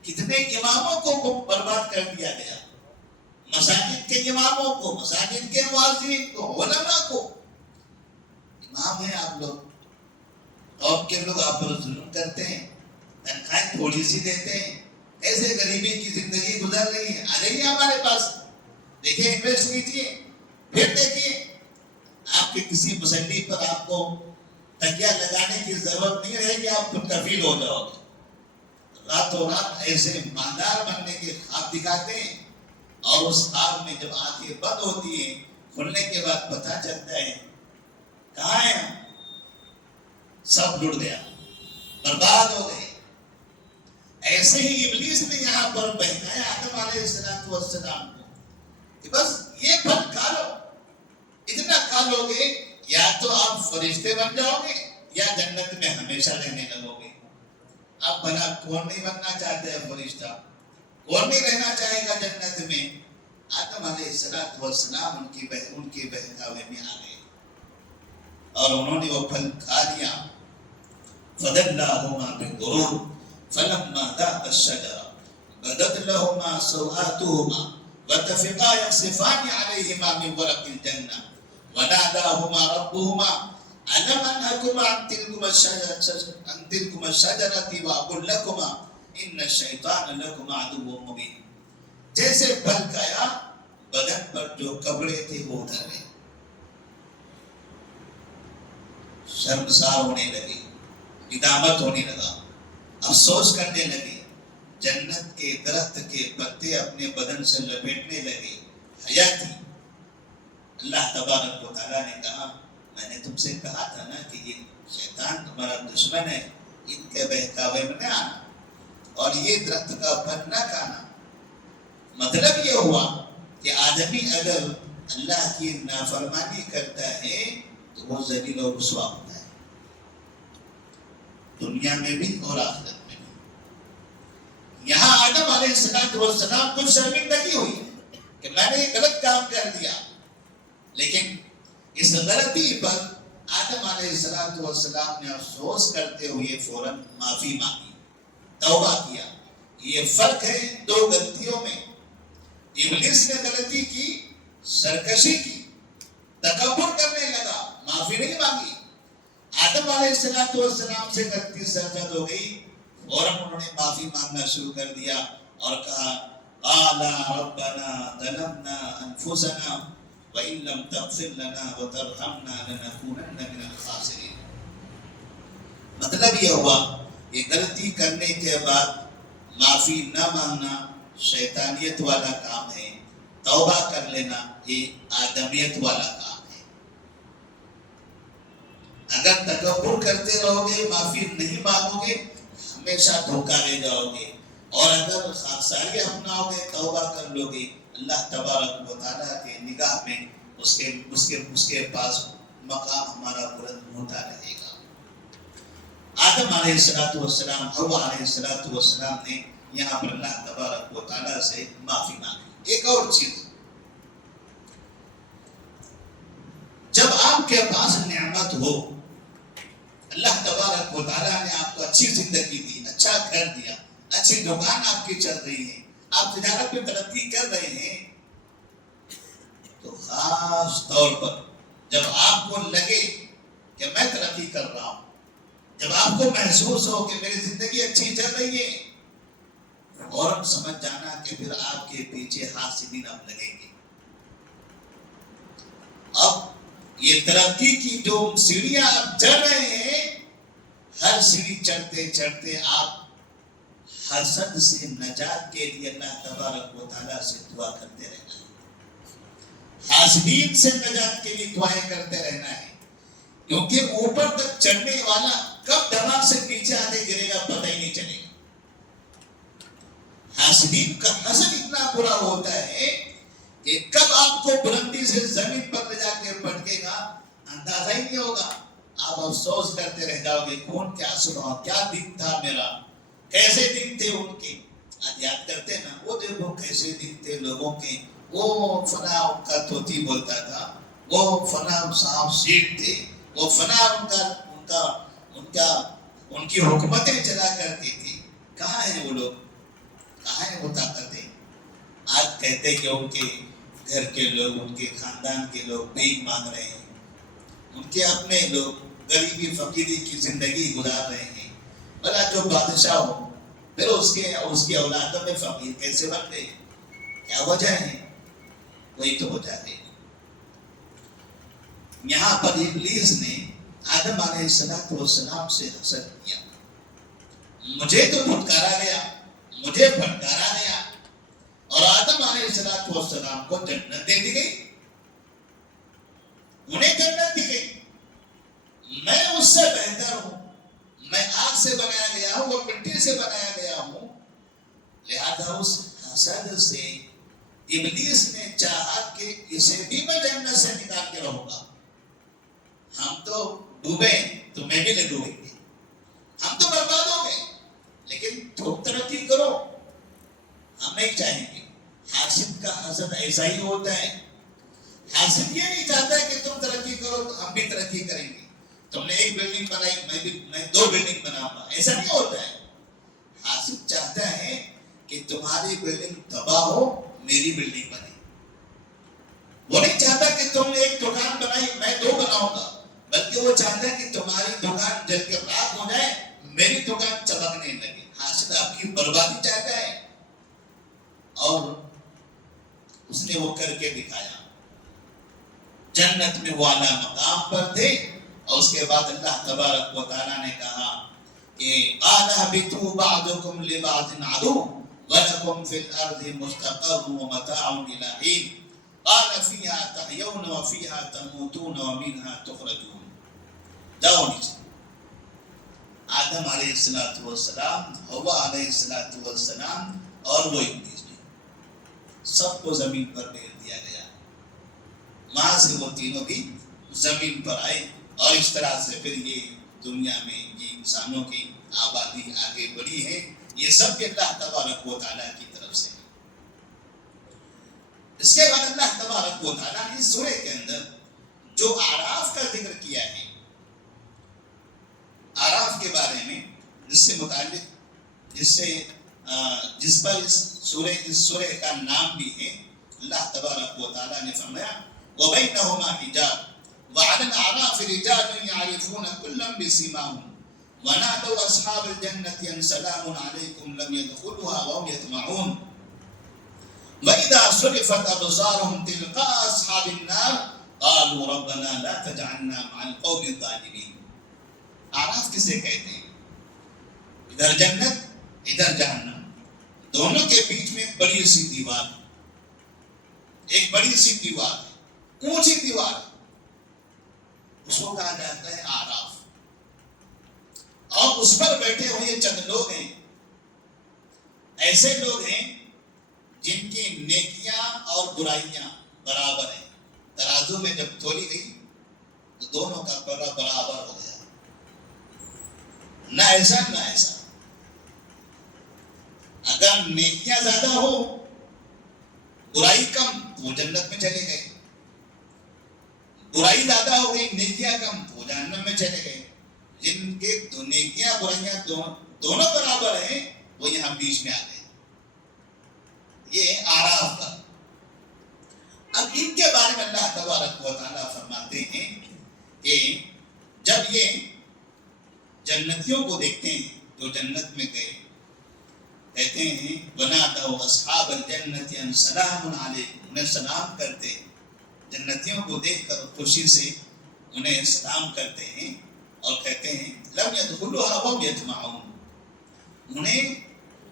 کتنے اماموں کو برباد کر دیا گیا، مساجد کے اماموں کو، مساجد کے مؤذنین کو، علماء کو۔ امام ہیں آپ لوگ، قوم کے لوگ آپ پر ظلم کرتے ہیں، تنخواہیں تھوڑی سی دیتے ہیں، ایسے غریبی کی زندگی گزر رہی ہے، آ جائیے ہمارے پاس، دیکھیں انویسٹ کیجیے، پھر دیکھیے آپ کے کسی مسلی پر آپ کو تکیہ لگانے کی ضرورت نہیں رہے گی، آپ خود کفیل ہو جاؤ گے۔ راتوں رات ایسے مالدار بننے کے خواب دکھاتے ہیں، اور اس خواب میں جب آنکھیں بند ہوتی ہیں، کھلنے کے بعد پتہ چلتا ہے کہاں ہے ہم، سب لٹ گیا، برباد ہو گئے۔ ایسے ہی ابلیس نے یہاں پر بہکایا آدم علیہ السلام کو کہ بس یہ پھل کھا لو، اتنا کھا لو گے یا تو آپ فرشتے بن جاؤ گے یا جنت میں ہمیشہ رہنے لگو گے۔ اب بھلا کون نہیں بننا چاہتے ہیں فرشتہ؟ کون نہیں رہنا چاہے گا جنت میں؟ آدم علیہ السلام ان کے بہکاوے میں آ گئے اور انہوں نے وہ پھل کھا لیا۔ فَدَلَّاهُمَا بِالْغُرُورِ فَلَمَّا ذَاقَا الشَّجَرَةَ بَدَتْ لَهُمَا سَوْآتُهُمَا وَطَفِقَا يَخْصِفَانِ عَلَيْهِمَا مِنْ وَرَقِ الْجَنَّةِ وَنَادَاهُمَا رَبُّهُمَا أَلَمْ أَنْهَكُمَا عَنْ تِلْكُمَا الشَّجَرَةِ وَأَقُلْ لَكُمَا إِنَّ الشَّيْطَانَ لَكُمَا عَدُوٌّ مُبِينٌ۔ جیسے پھل کھایا، بدن پر جو کپڑے تھے وہ اتر گئے، شرمسار ہونے لگے، ندامت ہونے لگا، افسوس کرنے لگے، جنت کے درخت کے پتے اپنے بدن سے لپیٹنے لگے، حیا تھی۔ اللہ تبارک و تعالیٰ نے کہا میں نے تم سے کہا تھا نا کہ یہ شیطان تمہارا دشمن ہے، ان کے بہکاوے میں نہ آنا اور یہ درخت کا پھل نہ کھانا۔ مطلب یہ ہوا کہ آدمی اگر اللہ کی نافرمانی کرتا ہے تو وہ ذلیل اور رسوا ہوتا ہے، دنیا میں بھی اور آخرت میں بھی۔ یہاں آدم علیہ السلام کو شرمندگی ہوئی کہ میں نے یہ غلط کام کر دیا، لیکن اس غلطی پر آدم علیہ السلام نے افسوس کرتے ہوئے فوراً معافی مانگی، توبہ کیا۔ یہ فرق ہے 2 غلطیوں میں۔ ابلیس نے غلطی کی، سرکشی کی، تکبر کرنے لگا، معافی نہیں مانگی۔ آدم علیہ السلام سے غلطی سرزد ہو گئی، فوراً انہوں نے معافی مانگنا شروع کر دیا اور کہا قَالَ رَبَّنَا ظَلَمْنَا أَنفُسَنَا وَإِن لَمْ تَغْفِرْ لَنَا وَتَرْحَمْنَا لَنَكُونَنَّ مِنَ الْخَاسِرِينَ۔ مطلب یہ ہوا کہ غلطی کرنے کے بعد معافی نہ مانگنا شیطانیت والا کام ہے، توبہ کر لینا یہ آدمیت والا کام ہے۔ اگر تکبر کرتے رہو گے، معافی نہیں مانگو گے، ہمیشہ دھوکہ لے جاؤ گے، اور اگر خاکساری اپناؤ گے، توبہ کر لو گے، اللہ تبارک و تعالیٰ کے نگاہ میں اس کے پاس مقام ہمارا بلند ہوتا رہے گا۔ آدم علیہ السلام، حوا علیہ السلام نے یہاں پر اللہ تبارک و تعالیٰ سے معافی مانگی۔ ایک اور چیز، جب آپ کے پاس نعمت ہو، اللہ تبارک و تعالیٰ نے آپ کو اچھی زندگی دی، اچھا گھر دیا، اچھی دکان آپ کی چل رہی ہے، آپ تجارت میں ترقی کر رہے ہیں، تو خاص طور پر جب آپ کو لگے کہ میں ترقی کر رہا ہوں، جب آپ کو محسوس ہو کہ میری زندگی اچھی چل رہی ہے، فوراً سمجھ جانا کہ پھر آپ کے پیچھے حاسدین اب لگیں گے۔ اب یہ ترقی کی جو سیڑھیاں آپ چڑھ رہے ہیں، ہر سیڑھی چڑھتے چڑھتے آپ حسد سے نجات کے لیے اللہ تبارک و تعالیٰ سے دعا کرتے رہنا ہے، حاسدین سے نجات کے لیے دعائیں کرتے رہنا ہے، کیونکہ اوپر تک چڑھنے والا کب دماغ سے نیچے آنے گرے گا پتہ ہی نہیں چلے گا۔ حاسدین کا حسد اتنا برا ہوتا ہے کہ کب آپ کو بلندی سے زمین پر لے جا کے پٹکے گا اندازہ ہی نہیں ہوگا، آپ افسوس کرتے رہ جاؤ گے، کون کیا سنا، کیا دن تھا میرا، کیسے دن تھے ان کے۔ آج یاد کرتے نا، وہ دیکھو کیسے دن تھے لوگوں کے، وہ فلاں ان کا طوطی بولتا تھا، وہ فلاں صاحب سیٹ تھے، وہ فلاں ان کی حکومتیں چلا کرتی تھی۔ کہاں ہیں وہ لوگ، کہاں ہیں وہ طاقتیں؟ آج کہتے کہ ان کے گھر کے لوگ، ان کے خاندان کے لوگ بھیک مانگ رہے ہیں، ان کے اپنے لوگ غریبی فقیری کی زندگی گزار رہے ہیں۔ بھلا جو بادشاہ ہو، پھر اس کی اولادوں میں فقیر کیسے بن گئے؟ کیا وجہ ہے؟ وہی تو وجہ ہے۔ یہاں پر ابلیس نے آدم علیہ السلام سے حسد کیا، مجھے تو پھٹکارا گیا، مجھے پھٹکارا گیا، اور آدم علیہ السلام کو جنت دے دی گئی، انہیں جنت دی گئی۔ میں اس سے بہتر ہوں، میں آگ سے بنایا گیا ہوں، وہ مٹی سے بنایا گیا ہوں، لہذا اس حسد سے ابلیس نے چاہا کہ اسے بھی میں جنت سے نکال کے رہوں گا۔ ہم تو ڈوبے تو میں بھی نہیں ڈوبیں گے، ہم تو برباد ہو گئے، لیکن تم ترقی کرو، ہم نہیں چاہیں گے۔ حاسد کا حسد ایسا ہی ہوتا ہے، حاسد یہ نہیں چاہتا ہے کہ تم ترقی کرو تو ہم بھی ترقی کریں گے، تم نے ایک بلڈنگ بنائی میں 2 بلڈنگ بناؤں گا، ایسا نہیں ہوتا ہے۔ حاسد چاہتا ہے کہ تمہاری بلڈنگ تباہ ہو، میری بلڈنگ بنے۔ وہ نہیں چاہتا کہ تم نے ایک دکان بنائی میں 2 بناؤں گا، بلکہ وہ چاہتا ہے کہ تمہاری دکان جل کے راکھ ہو جائے، میری دکان چمکنے لگے۔ حاسد آپ کی بربادی چاہتا ہے، اور اس نے وہ کر کے دکھایا۔ جنت میں وہ اعلیٰ مقام پر تھے، اور اس کے بعد اللہ تبارک و تعالیٰ نے کہا کہ قَالَ اهْبِطُوا بَعْضُكُمْ لِبَعْضٍ عَدُوٌّ وَلَكُمْ فِي الْأَرْضِ مُسْتَقَرٌّ وَمَتَاعٌ إِلَىٰ حِينٍ قَالَ فِيهَا تَحْيَوْنَ وَفِيهَا تَمُوتُونَ وَمِنْهَا تُخْرَجُونَ۔ جاؤ نیچے۔ آدم علیہ السلام، حوا علیہ السلام اور وہ ابلیس نے سب کو زمین پر ڈال دیا گیا۔ وہاں سے وہ تینوں بھی زمین پر آئے، اور اس طرح سے پھر یہ دنیا میں یہ انسانوں کی آبادی آگے بڑھی ہے۔ یہ سب کے اللہ تبارک و تعالیٰ کی طرف سے۔ اس کے بعد اللہ تبارک و تعالیٰ نے اس سورہ کے اندر جو اعراف کا ذکر کیا ہے، اعراف کے بارے میں، جس سے متعلق جس پر اس سورہ کا نام بھی ہے، اللہ تبارک و تعالیٰ نے فرمایا وَبَيْنَهُمَا حِجَابٌ وَعَلَى الْأَعْرَافِ رِجَالٌ يَعْرِفُونَ كُلًّا بِسِيمَاهُمْ وَنَادَوْا أَصْحَابَ الْجَنَّةِ أَنْ سَلَامٌ عَلَيْكُمْ لَمْ يَدْخُلُوهَا وَهُمْ يَطْمَعُونَ وَإِذَا صرفت ابصارهم تلقاء اصحاب النار قالوا ربنا لا تجعلنا مع القوم الظالمين. اعراف کسے کہتے ہیں؟ ادھر جنت ادھر جہنم، دونوں کے بیچ میں ایک بڑی سی دیوار ہے، ایک بڑی سی دیوار ہے، اونچی دیوار ہے، اس کو کہا جاتا ہے اعراف. اور اس پر بیٹھے ہوئے چند لوگ ہیں، ایسے لوگ ہیں جن کی نیکیاں اور برائیاں برابر ہیں. ترازو میں جب تولی گئی تو دونوں کا پلہ برابر ہو گیا، نہ ایسا نہ ایسا. اگر نیکیاں زیادہ ہو برائی کم تو وہ جنت میں چلے گئے، برائی زیادہ ہو گئی نیکیاں کم تو وہ جہنم میں چلے گئے. جن کے نیکیاں برائیاں دونوں برابر ہیں وہ یہاں بیچ میں آ گئے. یہ اعراف کا. اب ان کے بارے میں اللہ تبارک و تعالیٰ فرماتے ہیں کہ جب یہ جنتیوں کو دیکھتے ہیں جو جنت میں گئے، کہتے ہیں وَنَادَوْا أَصْحَابَ الْجَنَّةِ أَنْ سَلَامٌ عَلَيْكُمْ، انہیں سلام کرتے ہیں. جنتیوں کو دیکھ کر خوشی سے انہیں سلام کرتے ہیں اور کہتے ہیں لَمْ يَدْخُلُوهَا وَهُمْ يَطْمَعُونَ، انہیں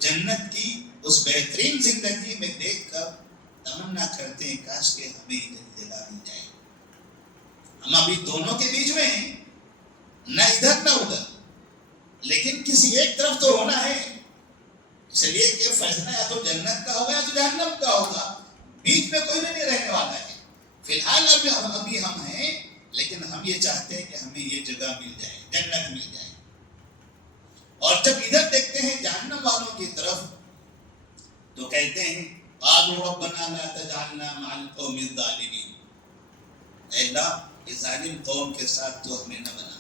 جنت کی اس بہترین زندگی میں دیکھ کر تمنا کرتے ہیں کاش کہ ہمیں جگہ مل جائے. ہم ابھی دونوں کے بیچ میں ہیں، نہ ادھر نہ ادھر، لیکن کسی ایک طرف تو ہونا ہے. اس لیے کہ فیصلہ یا تو جنت کا ہوگا یا تو جہنم کا ہوگا، بیچ میں کوئی نہیں رہنے والا ہے. فی الحال ابھی ہم ہیں، لیکن ہم یہ چاہتے ہیں کہ ہمیں یہ جگہ مل جائے، جنت مل جائے. اور جب ادھر دیکھتے ہیں جہنم والوں کی طرف تو کہتے ہیں قالوا ربنا لا تجعلنا مع القوم الظالمین، اے اللہ اس ظالم قوم کے ساتھ تو ہمیں نہ بنا،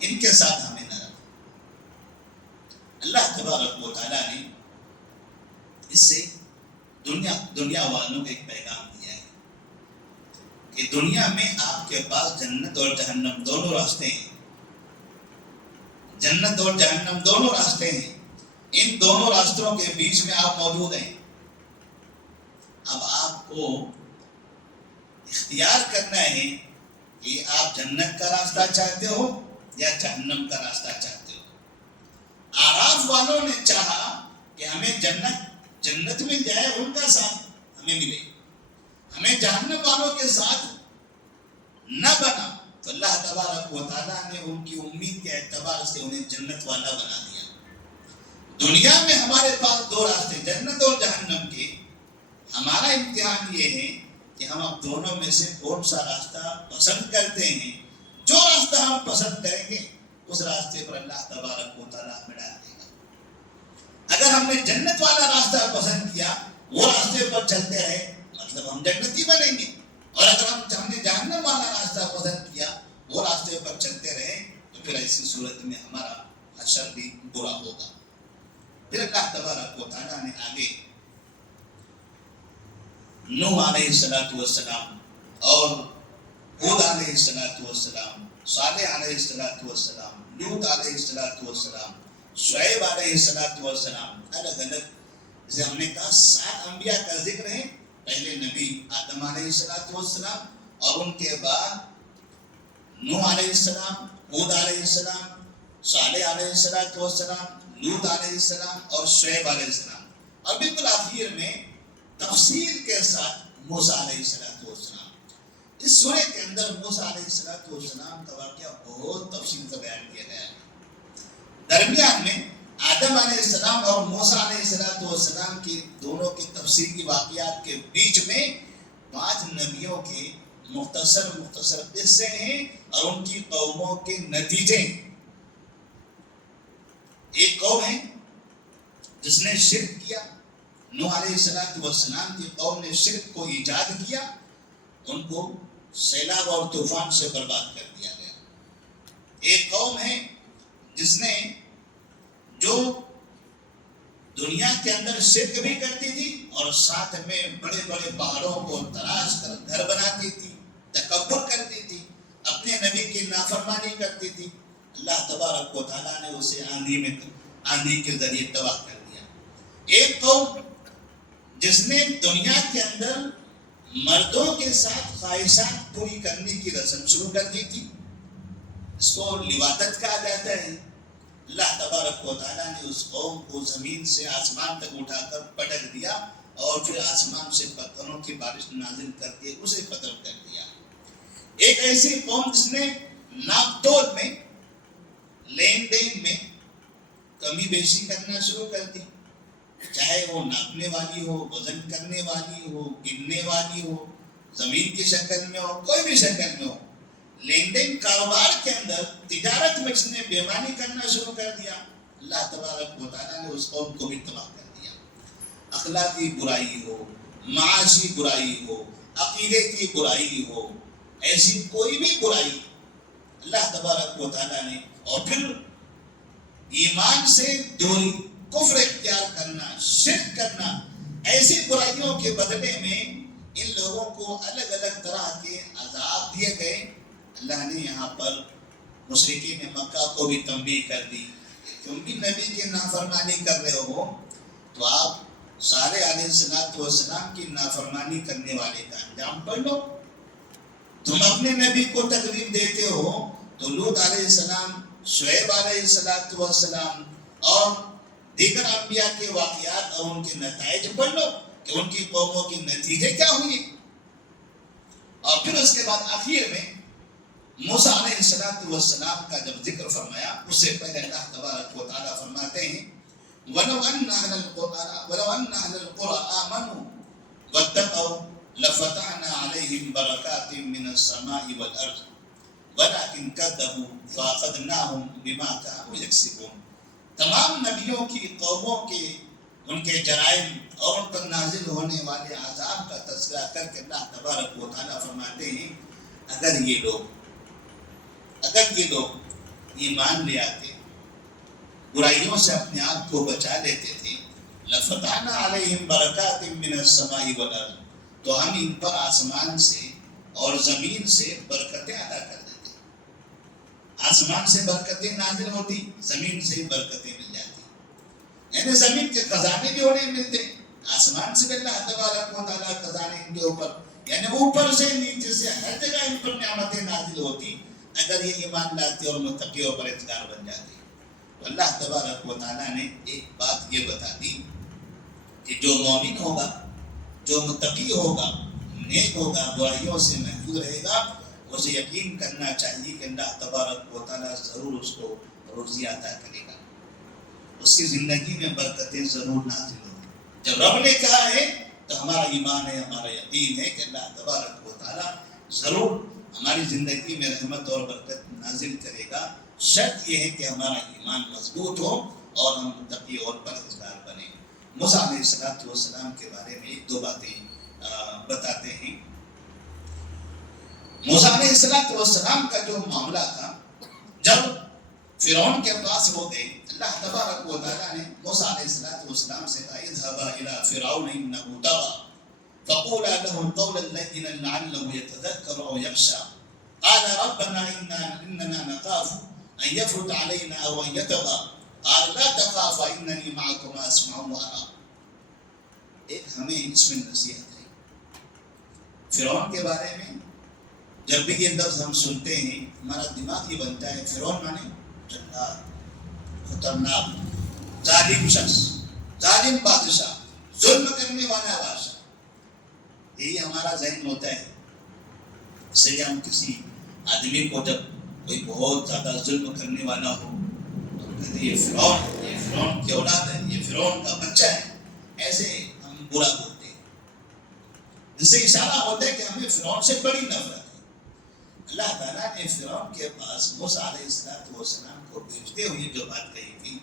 ان کے ساتھ ہمیں نہ رکھ. اللہ تبارک و تعالیٰ نے اس سے دنیا والوں کو ایک پیغام دیا ہے کہ دنیا میں آپ کے پاس جنت اور جہنم دونوں راستے ہیں، جنت اور جہنم دونوں راستے ہیں. ان دونوں راستوں کے بیچ میں آپ موجود ہیں. اب آپ کو اختیار کرنا ہے کہ آپ جنت کا راستہ چاہتے ہو یا جہنم کا راستہ چاہتے ہو. اعراف والوں نے چاہا کہ ہمیں جنت مل جائے، ان کا ساتھ ہمیں ملے، ہمیں جہنم والوں کے ساتھ نہ بنا. تو اللہ تبارک و تعالیٰ نے ان کی امید کے اعتبار سے انہیں جنت والا بنا دیا. دنیا میں ہمارے پاس دو راستے جنت اور جہنم کے. ہمارا امتحان یہ ہے کہ ہم اب دونوں میں سے کون سا راستہ پسند کرتے ہیں. جو راستہ ہم پسند کریں گے اس راستے پر اللہ تبارک و تعالیٰ ہمیں ڈال دے گا. اگر ہم نے جنت والا راستہ پسند کیا، وہ راستے پر چلتے رہے، مطلب ہم جنتی بنیں گے. اور اگر ہم نے جہنم والا راستہ پسند کیا، وہ راستے پر چلتے رہے، تو پھر ایسی صورت میں ہمارا حشر بھی برا ہوگا. پھر اللہ تبارک و تعالیٰ نے آگے نوح علیہ السلام اور ہود علیہ السلام، صالح علیہ السلام، لوط علیہ السلام، شعیب علیہ السلام، الگ الگ جیسے ہم نے کہا 7 انبیاء کا ذکر ہے. پہلے نبی آدم علیہ السلام اور ان کے بعد نوح علیہ السلام، ہود علیہ السلام، صالح علیہ السلام، لوط علیہ السلام اور شعیب علیہ السلام، اور بالکل آخر میں تفصیل کے ساتھ موسیٰ علیہ السلام. اس سورہ کے اندر موسیٰ علیہ السلام کا واقعہ بہت تفصیل سے بیان کیا گیا ہے. درمیان میں آدم علیہ السلام اور موسیٰ علیہ السلام کی دونوں کی تفصیلی واقعات کے بیچ میں 5 نبیوں کے مختصر قصے ہیں اور ان کی قوموں کے نتیجے ہیں. ایک قوم ہے جس نے شرک کیا، نوح علیہ السلام کی قوم نے شرک کو ایجاد کیا، ان کو سیلاب اور طوفان سے برباد کر دیا گیا. ایک قوم ہے جس نے جو دنیا کے اندر شرک بھی کرتی تھی اور ساتھ میں بڑے بڑے پہاڑوں کو تراش کر گھر بناتی تھی، تکبر کرتی تھی، اپنے نبی کی نافرمانی کرتی تھی. اللہ تبارک و تعالیٰ نے اسے آندھی کے ذریعے تباہ کر دیا. ایک قوم جس نے دنیا کے اندر مردوں کے ساتھ خواہشات پوری کرنے کی رسم شروع کر دی تھی. اس کو لواطت کہا جاتا ہے. اللہ تبارک و تعالیٰ نے اس قوم کو زمین سے آسمان تک اٹھا کر پٹک دیا اور پھر آسمان سے پتھروں کی بارش نازل کر کے اسے ختم کر دیا. ایک ایسی قوم جس نے ناپ تول میں، لین دین میں کمی بیشی کرنا شروع کر دی، چاہے وہ ناپنے والی ہو، وزن کرنے والی ہو، گننے والی ہو، زمین کی شکل میں ہو، کوئی بھی شکل میں ہو، لین دین کاروبار کے اندر، تجارت میں اس نے بےمانی کرنا شروع کر دیا. اللہ تبارک و تعالیٰ نے اس قوم کو بھی تباہ کر دیا. اخلاقی برائی ہو، معاشی برائی ہو، عقیدے کی برائی ہو، ایسی کوئی بھی برائی اللہ تبارک و تعالیٰ نے، اور پھر ایمان سے دوری، کفر اختیار کرنا، شرک کرنا، ایسی برائیوں کے بدلے میں ان لوگوں کو الگ الگ طرح کے عذاب دیے گئے. اللہ نے یہاں پر مشرکین مکہ کو بھی تنبیہ کر دی، تم بھی نبی کی نافرمانی کر رہے ہو تو آپ صالح علیہ السلام کی نافرمانی کرنے والے کا انجام پڑھ لو. تم اپنے نبی کو تکلیف دیتے ہو تو لوط علیہ السلام، شعیب علیہ السلام اور دیگر انبیاء کے واقعات اور ان کے نتائج پڑھ لو کہ ان کی قوموں کے نتیجے کیا ہوئے. اور پھر اس کے بعد آخر میں موسیٰ علیہ السلام کا جب ذکر فرمایا، اس سے پہلے اللہ تبارک و تعالیٰ فرماتے ہیں وَلَوْ أَنَّ أَهْلَ الْقُرَىٰ آمَنُوا وَاتَّقَوْا لَفَتَحْنَا عَلَيْهِمْ بَرَكَاتٍ مِّنَ السَّمَاءِ وَالْأَرْضِ وَلَكِنْ كَذَّبُوا فَأَخَذْنَاهُمْ بِمَا كَانُوا يَكْسِبُونَ. تمام نبیوں کی قوموں کے ان کے جرائم اور ان پر نازل ہونے والے عذاب کا تذکرہ کر کے اللہ تبارک و تعالیٰ فرماتے ہیں اگر یہ لوگ ایمان لے آتے، برائیوں سے اپنے آپ کو بچا لیتے تھے، لَفَتَحْنَا عَلَيْهِمْ بَرَكَاتٍ مِّنَ السَّمَاءِ وَالْأَرْضِ، تو ہم ان پر آسمان سے اور زمین سے برکتیں عطا کر دیتے. آسمان سے برکتیں نازل ہوتی، زمین سے برکتیں مل جاتی. یعنی زمین کے خزانے بھی انہیں ملتے، آسمان سے بھی اللہ تبارک و تعالیٰ خزانے ان کے اوپر، یعنی اوپر سے نیچے سے ہر جگہ ان پر نعمتیں نازل ہوتی اگر یہ ایمان لاتے اور متقی اور پرہیزگار بن جاتے. تو اللہ تبارک و تعالیٰ نے ایک بات یہ بتا دی کہ جو مومن ہوگا، جو متقی ہوگا، نیک ہوگا، برائیوں سے محفوظ رہے گا، اسے یقین کرنا چاہیے کہ اللہ تبارک و تعالیٰ ضرور اس کو روزی عطا کرے گا، اس کی زندگی میں برکتیں ضرور نازل ہوں. جب رب نے کہا ہے تو ہمارا ایمان ہے، ہمارا یقین ہے کہ اللہ تبارک و تعالیٰ ضرور ہماری زندگی میں رحمت اور برکت نازل کرے گا. شرط یہ ہے کہ ہمارا ایمان مضبوط ہو اور ہم متقی اور پرہیزگار بنیں. موسیٰ علیہ السلام کے بارے میں ایک دو باتیں بتاتے ہیں. موسیٰ علیہ السلام کا جو معاملہ تھا، جب فرعون کے پاس وہ گئے، اللہ تبارک و تعالیٰ نے موسیٰ علیہ السلام سے کہا اذهبا إلى فرعون إنه طغى فقولا له قولا لينا لعله يتذكر أو يخشى قال ربنا إننا نخاف أن يفرط علينا أو أن يطغى قال لا تخافا إنني معكما أسمع وأرى. ایک ہمیں اس میں نصیحت ہے فرعون کے بارے میں. جب بھی یہ لفظ ہم سنتے ہیں ہمارا دماغ یہ بنتا ہے فرعون مانے جلاد، خطرناک، ظالم شخص، ظالم بادشاہ، ظلم کرنے والا بادشاہ. یہی ہمارا ذہن ہوتا ہے. اس لیے ہم کسی آدمی کو جب کوئی بہت زیادہ ظلم کرنے والا ہو تو کہتے ہیں یہ فرعون کی اولاد ہے، یہ فرعون کا بچہ ہے، ایسے ہم برا بولتے ہیں، جس سے اشارہ ہوتا ہے کہ ہمیں فرعون سے بڑی نفرت ہے. اللہ تعالیٰ نے فرعون کے پاس موسیٰ علیہ السلام کو بھیجتے ہوئے جو بات کہی تھی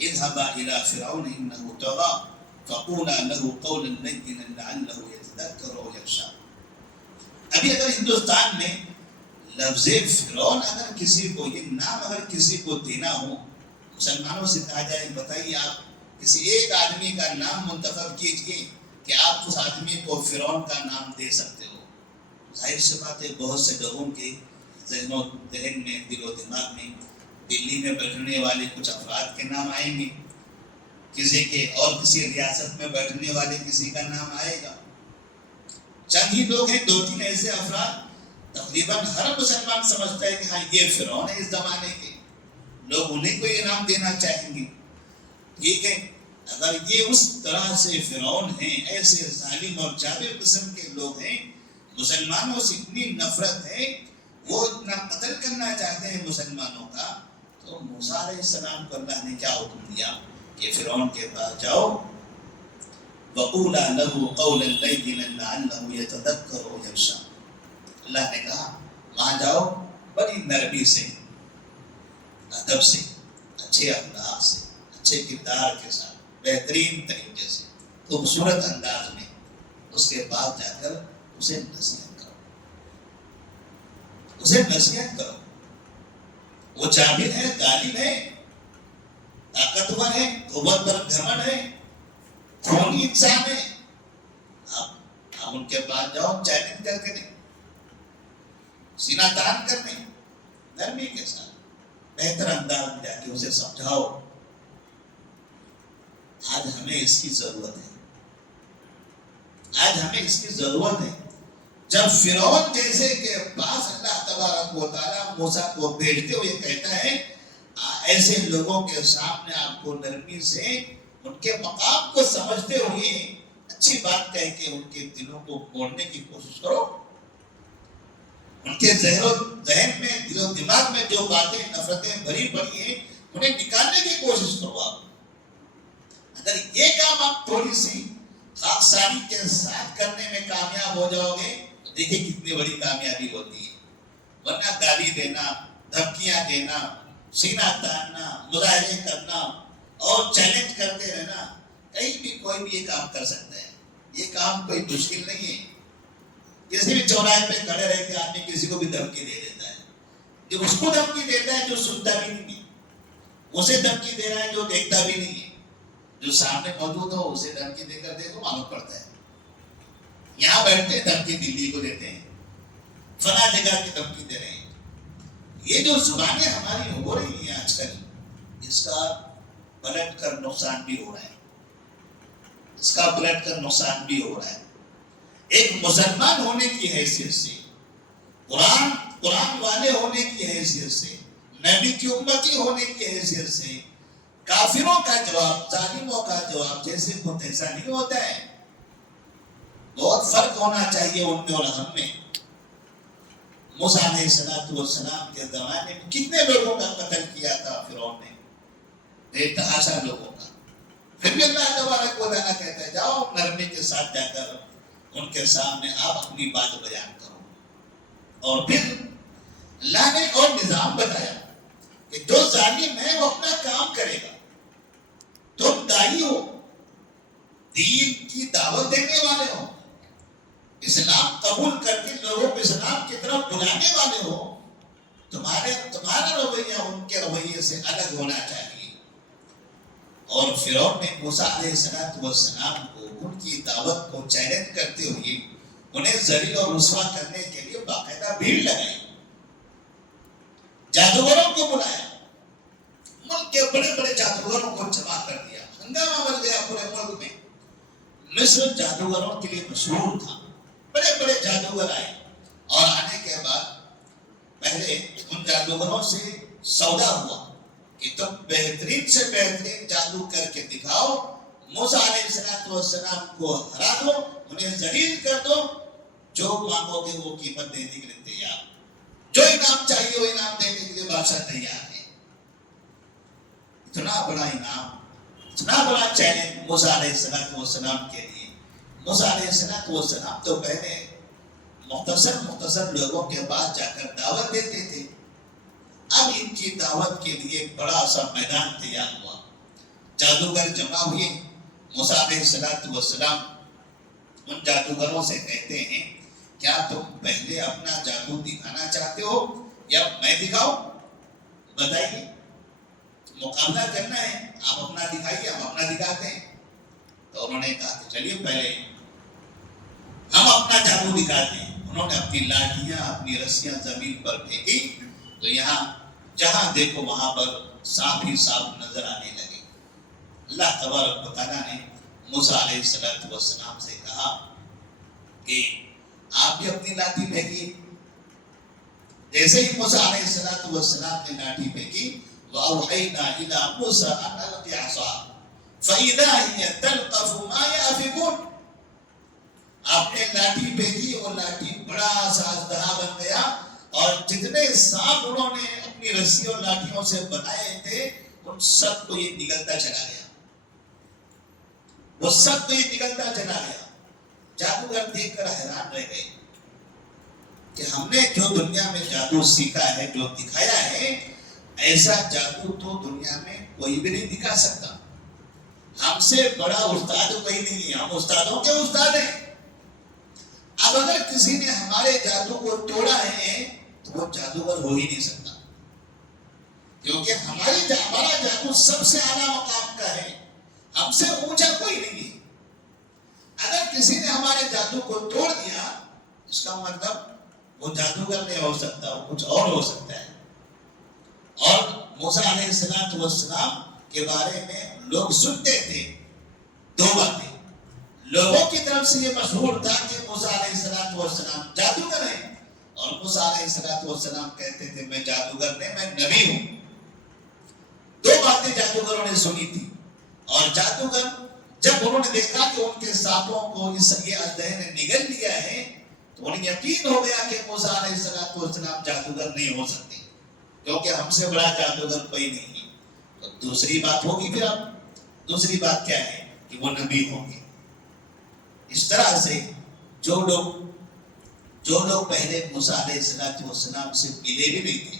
اذهبا إلى فرعون إنه طغى فقولا له قولا لينا لعله يتذكر أو يخشى. ابھی اگر ہندوستان میں لفظ فرعون اگر کسی کو، یہ نام اگر کسی کو دینا ہو، مسلمانوں سے کہا جائے بتائیے آپ کسی ایک آدمی کا نام منتخب کیجئے کہ آپ اس آدمی کو فرعون کا نام دے سکتے ہو. ظاہر سی بات ہے بہت سے لوگوں کے ذہن و ذہن میں، دل و دماغ میں دلی میں بیٹھنے والے کچھ افراد کے نام آئیں گے. کسی کے اور کسی ریاست میں بیٹھنے والے کسی کا نام آئے گا. چند ہی لوگ ہیں، 2-3 ایسے افراد تقریباً ہر مسلمان سمجھتا ہے کہ ہاں یہ فرعون ہے اس زمانے کے، لوگ انہیں کو انعام دینا چاہیں گے. ٹھیک ہے، اگر یہ اس طرح سے فرعون ہیں، ایسے ظالم اور جابر قسم کے لوگ ہیں، مسلمانوں سے اتنی نفرت ہے، وہ اتنا قتل کرنا چاہتے ہیں مسلمانوں کا، تو موسیٰ علیہ السلام کو اللہ نے کیا حکم دیا کہ فرعون کے پاس جاؤ، وَقُولَا لَهُ قَوْلًا لَيِّنًا لَعَلَّهُ يَتَذَكَّرُ أَوْ يَخْشَىٰ. اللہ نے کہا وہاں جاؤ، بڑی نرمی سے، ادب سے، اچھے اخلاق سے، اچھے کردار کے ساتھ، بہترین طریقے سے، خوبصورت انداز میں اس کے پاس جا کر اسے نصیحت کرو، اسے نصیحت کرو. وہ جابر ہے، غالب ہے، طاقتور ہے، قوت پر گھمنڈ ہے، خونی انسان ہے. آپ ان کے پاس جاؤ، چیلنج کر کے نہیں، سینہ تان کر نہیں، نرمی کے ساتھ بہتر انداز میں جا کے اسے سمجھاؤ. آج ہمیں اس کی ضرورت ہے، آج ہمیں اس کی ضرورت ہے. جب فرعون جیسے کے پاس اللہ تبارک و تعالیٰ موسیٰ کو بھیجتے ہوئے کہتا ہے ایسے لوگوں کے سامنے آپ کو نرمی سے ان کے مقام کو سمجھتے ہوئے اچھی بات کہہ کے ان کے دلوں کو موڑنے کی کوشش کرو. ان کے ذہن میں، دل و دماغ میں جو باتیں نفرتیں بھری پڑی ہیں انہیں نکالنے کی کوشش کرو. آپ اگر یہ کام آپ تھوڑی سی خاکساری کے ساتھ کرنے میں کامیاب ہو جاؤ گے تو دیکھیں کتنی بڑی کامیابی ہوتی ہے. ورنہ گالی دینا، دھمکیاں دینا، سینہ تاننا، مظاہرے کرنا اور چیلنج کرتے رہنا، کہیں بھی کوئی بھی یہ کام کر سکتا ہے. یہ کام کوئی مشکل نہیں ہے. کسی بھی چوراہے پہ کھڑے رہ کے آدمی کسی کو بھی دھمکی دے دیتا ہے. جو اس کو دھمکی دیتا ہے جو سنتا بھی نہیں ہے، اسے دھمکی دے رہا ہے جو دیکھتا بھی نہیں ہے. جو سامنے موجود ہو اسے دھمکی دے کر دیکھو، معلوم پڑتا ہے. یہاں بیٹھتے دھمکی دلی کو دیتے ہیں، فلاں جگہ کی دھمکی دے رہے ہیں. یہ جو زبانیں ہماری ہو رہی ہیں آج کل، اس کا پلٹ کر نقصان بھی ہو رہا ہے، اس کا پلٹ کر نقصان بھی ہو رہا ہے. ایک مسلمان ہونے کی حیثیت سے، قرآن والے ہونے کی حیثیت سے، نبی کی امتی ہونے کی حیثیت سے، کافروں کا جواب، ظالموں کا جواب جیسے خود ایسا نہیں ہوتا ہے. بہت فرق ہونا چاہیے ان میں اور ہم میں. موسیٰ علیہ السلام کے زمانے میں کتنے لوگوں کا قتل کیا تھا فرعون نے، بے تحاشا لوگوں کا. پھر بھی اللہ تبارک و تعالیٰ کہتا ہے جاؤ نرمی کے ساتھ جا کر ان کے سامنے آپ اپنی بات بیان کرو. اور پھر اللہ نے اور نظام بتایا کہ جو ظالم ہے وہ اپنا کام کرے گا. تم داعی ہو، دین کی دعوت دینے والے ہو، اسلام قبول کر کے لوگوں کو اسلام کی طرف بلانے والے ہو، تمہارا رویہ ان کے رویے سے الگ ہونا چاہیے. اور فرعون نے موسیٰ علیہ السلام کو ان کی دعوت کو چیلنج کرتے ہوئے انہیں ذلیل اور رسوا کرنے کے لیے باقاعدہ بھیڑ لگائی، جادوگروں کو بلایا، ملک کے بڑے بڑے جادوگروں کو جمع کر دیا. ہنگامہ بچ گیا پورے ملک میں. مصر جادوگروں کے لیے مشہور تھا. بڑے بڑے جادوگر آئے اور آنے کے بعد پہلے ان جادوگروں سے سودا ہوا کہ تم بہترین سے بہترین جادو کر کے دکھاؤ، موسیٰ علیہ السلام کو ہرا دو، انہیں ذلیل کر دو، جو مانگو گے وہ قیمت دینے کے لیے تیار، جو انعام چاہیے وہ انعام دینے کے لیے بادشاہ تیار ہے. اتنا بڑا انعام، اتنا بڑا چیلنج موسیٰ علیہ السلام کے لیے. موسیٰ علیہ السلام تو پہلے مختصر لوگوں کے پاس جا کر دعوت دیتے تھے. اب ان کی دعوت کے لیے ایک بڑا سا میدان تیار ہوا. جادوگر جمع ہوئے. موسیٰ علیہ السلام ان جادوگروں سے کہتے ہیں کیا تم پہلے اپنا جادو دکھانا چاہتے ہو یا میں دکھاؤں؟ بتائیے، مقابلہ کرنا ہے، آپ اپنا دکھائیے، ہم اپنا دکھاتے ہیں. تو انہوں نے کہا کہ چلیے پہلے ہم اپنا جادو دکھاتے ہیں. انہوں نے اپنی لاٹھیاں، اپنی رسیاں زمین پر پھینکی تو یہاں جہاں دیکھو وہاں پر صاف ہی صاف نظر آنے لگے. اللہ تبارک و تعالیٰ نے موسیٰ علیہ السلام سے کہا کہ آپ بھی اپنی لاٹھی پھینکی. جیسے ہی موسیٰ علیہ السلام نے لاٹھی پھینکی وَأَوْحَيْنَا إِلَىٰ مُوسَىٰ أَنْ أَلْقِ عَصَاكَ فَإِذَا هِيَ تَلْقَفُ مَا يَأْفِكُونَ. آپ نے لاٹھی پھینکی اور لاٹھی بڑا سا اژدہا بن گیا اور جتنے سانپ انہوں نے اپنی رسی اور لاٹھیوں سے بنائے تھے ان سب کو یہ نگلتا چلا گیا. وہ سب کو یہ نگلتا چلا گیا. جادوگر دیکھ کر حیران رہ گئے کہ ہم نے جو دنیا میں جادو سیکھا ہے, جو دکھایا ہے, ایسا جادو تو دنیا میں کوئی بھی نہیں دکھا سکتا. ہم سے بڑا استاد کوئی نہیں ہے, ہم استادوں کے استاد ہیں. اب اگر کسی نے ہمارے جادو کو توڑا ہے تو وہ جادوگر ہو ہی نہیں سکتا, کیونکہ ہمارا جادو سب سے اعلیٰ مقام کا ہے, ہم سے اونچا کوئی نہیں ہے. اگر کسی نے ہمارے جادو کو توڑ دیا اس کا مطلب وہ جادوگر نہیں ہو سکتا, وہ کچھ اور ہو سکتا ہے. اور موسیٰ علیہ السلام کے بارے میں لوگ سنتے تھے دو باتیں. لوگوں کی طرف سے یہ مشہور تھا کہ موسیٰ علیہ السلام جادوگر ہیں, اور موسیٰ علیہ السلام کہتے تھے میں جادوگر نہیں, میں نبی ہوں. دو باتیں جادوگروں نے سنی تھی. اور جادوگر جب انہوں نے دیکھا کہ ان کے ساتھوں کو یہ اژدہے نے نگل لیا ہے تو انہیں یقین ہو گیا کہ موسیٰ علیہ السلام جادوگر نہیں ہو سکتے, کیونکہ ہم سے بڑا جادوگر کوئی نہیں ہے. تو دوسری بات ہوگی, پھر اب دوسری بات کیا ہے کہ وہ نبی ہوں گے. اس طرح سے جو لوگ پہلے موسیٰ علیہ السلام سے ملے بھی نہیں تھے,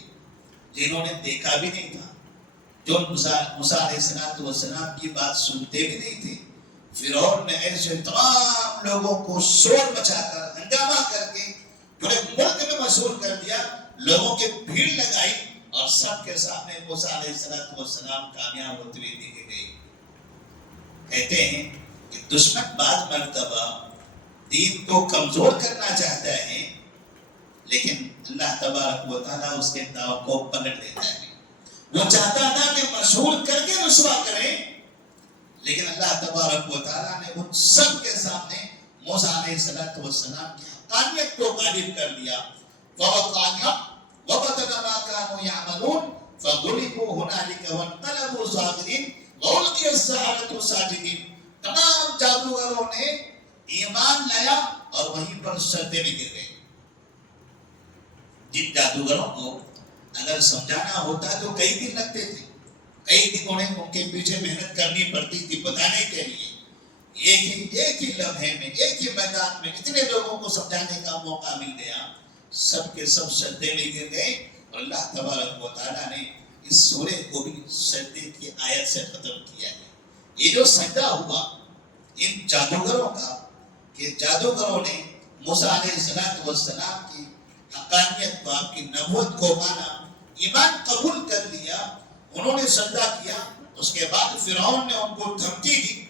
جنہوں نے دیکھا بھی نہیں تھا, جو موسیٰ علیہ السلام کی بات سنتے بھی نہیں تھے, فرعون نے ایسے تمام لوگوں کو شور مچا کر ہنگامہ کر کے پورے ملک میں مشہور کر دیا. لوگوں کی بھیڑ لگائی اور سب کے سامنے موسیٰ علیہ السلام کامیاب ہوتے ہوئے دیکھے گئے. کہتے ہیں کہ دشمن بعض مرتبہ دین کو کمزور کرنا چاہتا ہے, لیکن اللہ تبارک و تعالیٰ اس کے داؤ کو پلٹ دیتا ہے. وہ چاہتا تھا کہ مشہور کر کے رسوا کریں, لیکن اللہ تبارک و تعالیٰ نے ان سب کے سامنے موسیٰ علیہ السلام کی حقانیت کو غالب کر دیا. وَوَقَعَ الْحَقُّ وَبَطَلَ مَا كَانُوا يَعْمَلُونَ فَغُلِبُوا هُنَالِكَ وَانقَلَبُوا صَاغِرِينَ وَأُلْقِيَ السَّحَرَةُ سَاجِدِينَ. تمام جادوگروں نے ایمان لایا اور وہیں پر سجدے میں گر گئے. جن جادوگروں کو اگر سمجھانا ہوتا تو کئی دن لگتے تھے, کئی دن انہیں ان کے پیچھے محنت کرنی پڑتی تھی بتانے کے لیے. ایک ہی لمحے میں, ایک ہی میدان میں اتنے لوگوں کو سمجھانے کا موقع مل گیا. سب کے سب سجدے میں گر گئے اور اللہ تبارک و تعالیٰ نے اس سورے کو بھی سجدے کی آیت سے ختم کیا ہے. یہ جو سجدہ ہوا ان جادوگروں کا, کہ جادوگروں نے موسیٰ علیہ السلام کی حقانیت کو, آپ کی نبوت کو مانا, ایمان قبول کر لیا, انہوں نے سجدہ کیا. اس کے بعد فرعون نے ان کو دھمکی دی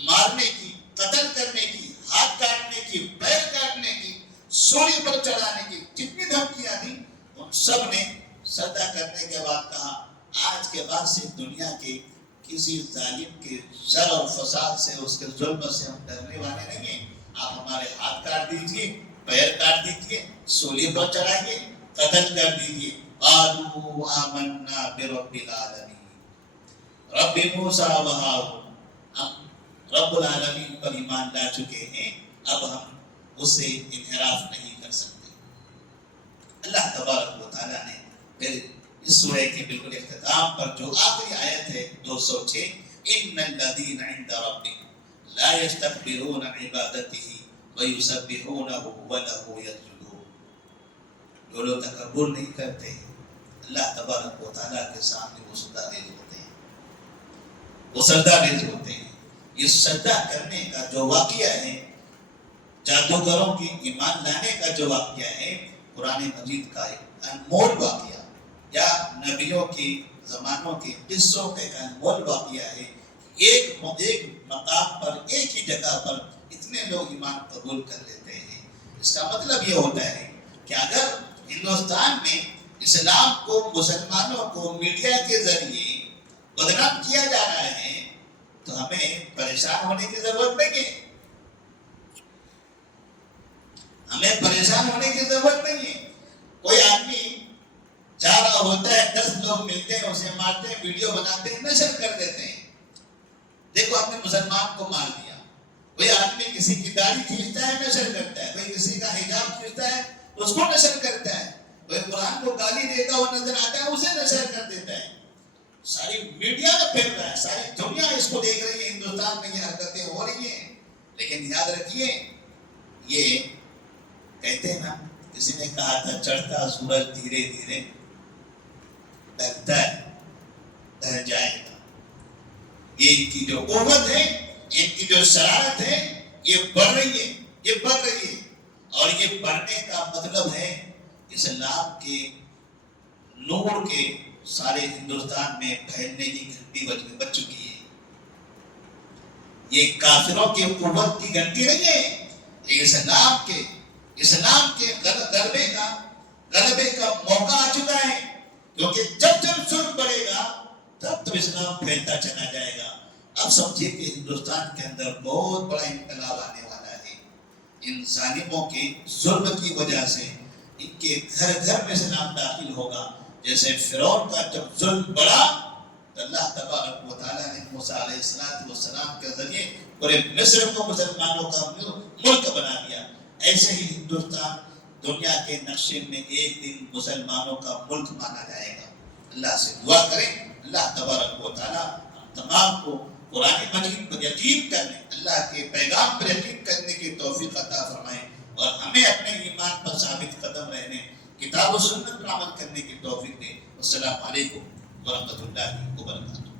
مارنے کی, قتل کرنے کی, ہاتھ کاٹنے کی, پیر کاٹنے کی, سولی پر چڑھانے کی, جتنی دھمکیاں دی ان سب نے سجدہ کرنے کے بعد کہا آج کے بعد سے دنیا کے کسی ظالم کے شر اور فساد سے, اس کے ظلم سے ہم ڈرنے والے نہیں ہیں. آپ ہمارے ہاتھ کاٹ دیجئے, پیر کاٹ دیجئے, سولی پر چڑھائیے, قتل کر دیجئے. قالوا آمنا برب العالمین رب موسیٰ و ہارون. ہم رب العالمین پر ایمان لا چکے ہیں, اب ہم اس سے انحراف نہیں کر سکتے. اللہ تبارک و تعالیٰ نے پھر اس سورہ کے بالکل اختتام پر جو آخری آیت ہے 206, ان الذین عند ربک لا یستکبرون عن عبادتہ ویسبحونہ ولہ یسجدون. جو لوگ تکبر نہیں کرتے اللہ تبارک و تعالیٰ کے سامنے وہ سجدہ ریز ہوتے ہیں, وہ سجدہ ریز ہوتے ہیں. یہ سجدہ کرنے کا جو واقعہ ہے, جادوگروں کی ایمان لانے کا جو واقعہ ہے, قرآن مجید کا ایک انمول واقعہ یا نبیوں کی زمانوں کے قصوں کا ایک انمول واقعہ ہے. ایک مقام پر, ایک ہی جگہ پر اتنے لوگ ایمان قبول کر لیتے ہیں. اس کا مطلب یہ ہوتا ہے کہ اگر ہندوستان میں اسلام کو, مسلمانوں کو میڈیا کے ذریعے بدنام کیا جا رہا ہے تو ہمیں پریشان ہونے کی ضرورت نہیں ہے، ہمیں پریشان ہونے کی ضرورت نہیں ہے۔ کوئی آدمی جا رہا ہوتا ہے، 10 لوگ ملتے ہیں، اسے مارتے ہیں، ویڈیو بناتے ہیں، نشر کر دیتے ہیں، دیکھو آپ نے مسلمان کو مار دیا۔ کوئی آدمی کسی کی داڑھی کھینچتا ہے، نشر کرتا ہے، کوئی کسی کا حجاب کھینچتا ہے، اس کو نشر کرتا ہے، کوئی قرآن کو گالی دیتا ہوا نظر آتا ہے، اسے نشر کر دیتا ہے۔ ساری میڈیا میں پھیل رہا ہے، ساری دنیا اس کو دیکھ رہی ہے، ہندوستان میں یہ حرکتیں ہو رہی ہیں۔ لیکن یاد رکھیے، یہ کہتے ہیں نا، کسی نے کہا تھا چڑھتا سورج دھیرے دھیرے ڈھلتا ہے، ڈھل جائے گا۔ یہ ان کی جو قوت ہے، ان کی جو شرارت ہے، یہ بڑھ رہی ہے، یہ بڑھ رہی ہے، اور یہ بڑھنے کا مطلب ہے اسلام کے نور کے سارے ہندوستان میں پھیلنے کی گھنٹی بج چکی ہے۔ یہ کافروں کی قوت کی گھنٹی نہیں ہے، یہ اسلام کے غلبے کا موقع آ چکا ہے، کیونکہ جب ظلم بڑھے گا تب اسلام پھیلتا چلا جائے گا۔ اب سمجھیے کہ ہندوستان کے اندر بہت بڑا انقلاب آنے والا ہے۔ ان ظالموں کے ظلم کی وجہ سے ان کے گھر گھر میں اسلام داخل ہوگا۔ جیسے فرعون کا جب ظلم بڑھا تو اللہ تبارک و تعالیٰ نے موسیٰ علیہ السلام کے ذریعے پورے مصر کو مسلمانوں کا ملک بنا دیا۔ ایسے ہی ہندوستان دنیا کے نقشے میں ایک دن مسلمانوں کا ملک مانا جائے گا۔ اللہ سے دعا کریں، اللہ تبارک و تعالیٰ تمام کو قرآن مجید پر یقین کرنے، اللہ کے پیغام پر یقین کرنے کی توفیق عطا فرمائیں، اور ہمیں اپنے ایمان پر ثابت قدم رہنے، کتاب و سنت پر عمل کرنے کی توفیق دیں۔ السلام علیکم ورحمۃ اللہ وبرکاتہ۔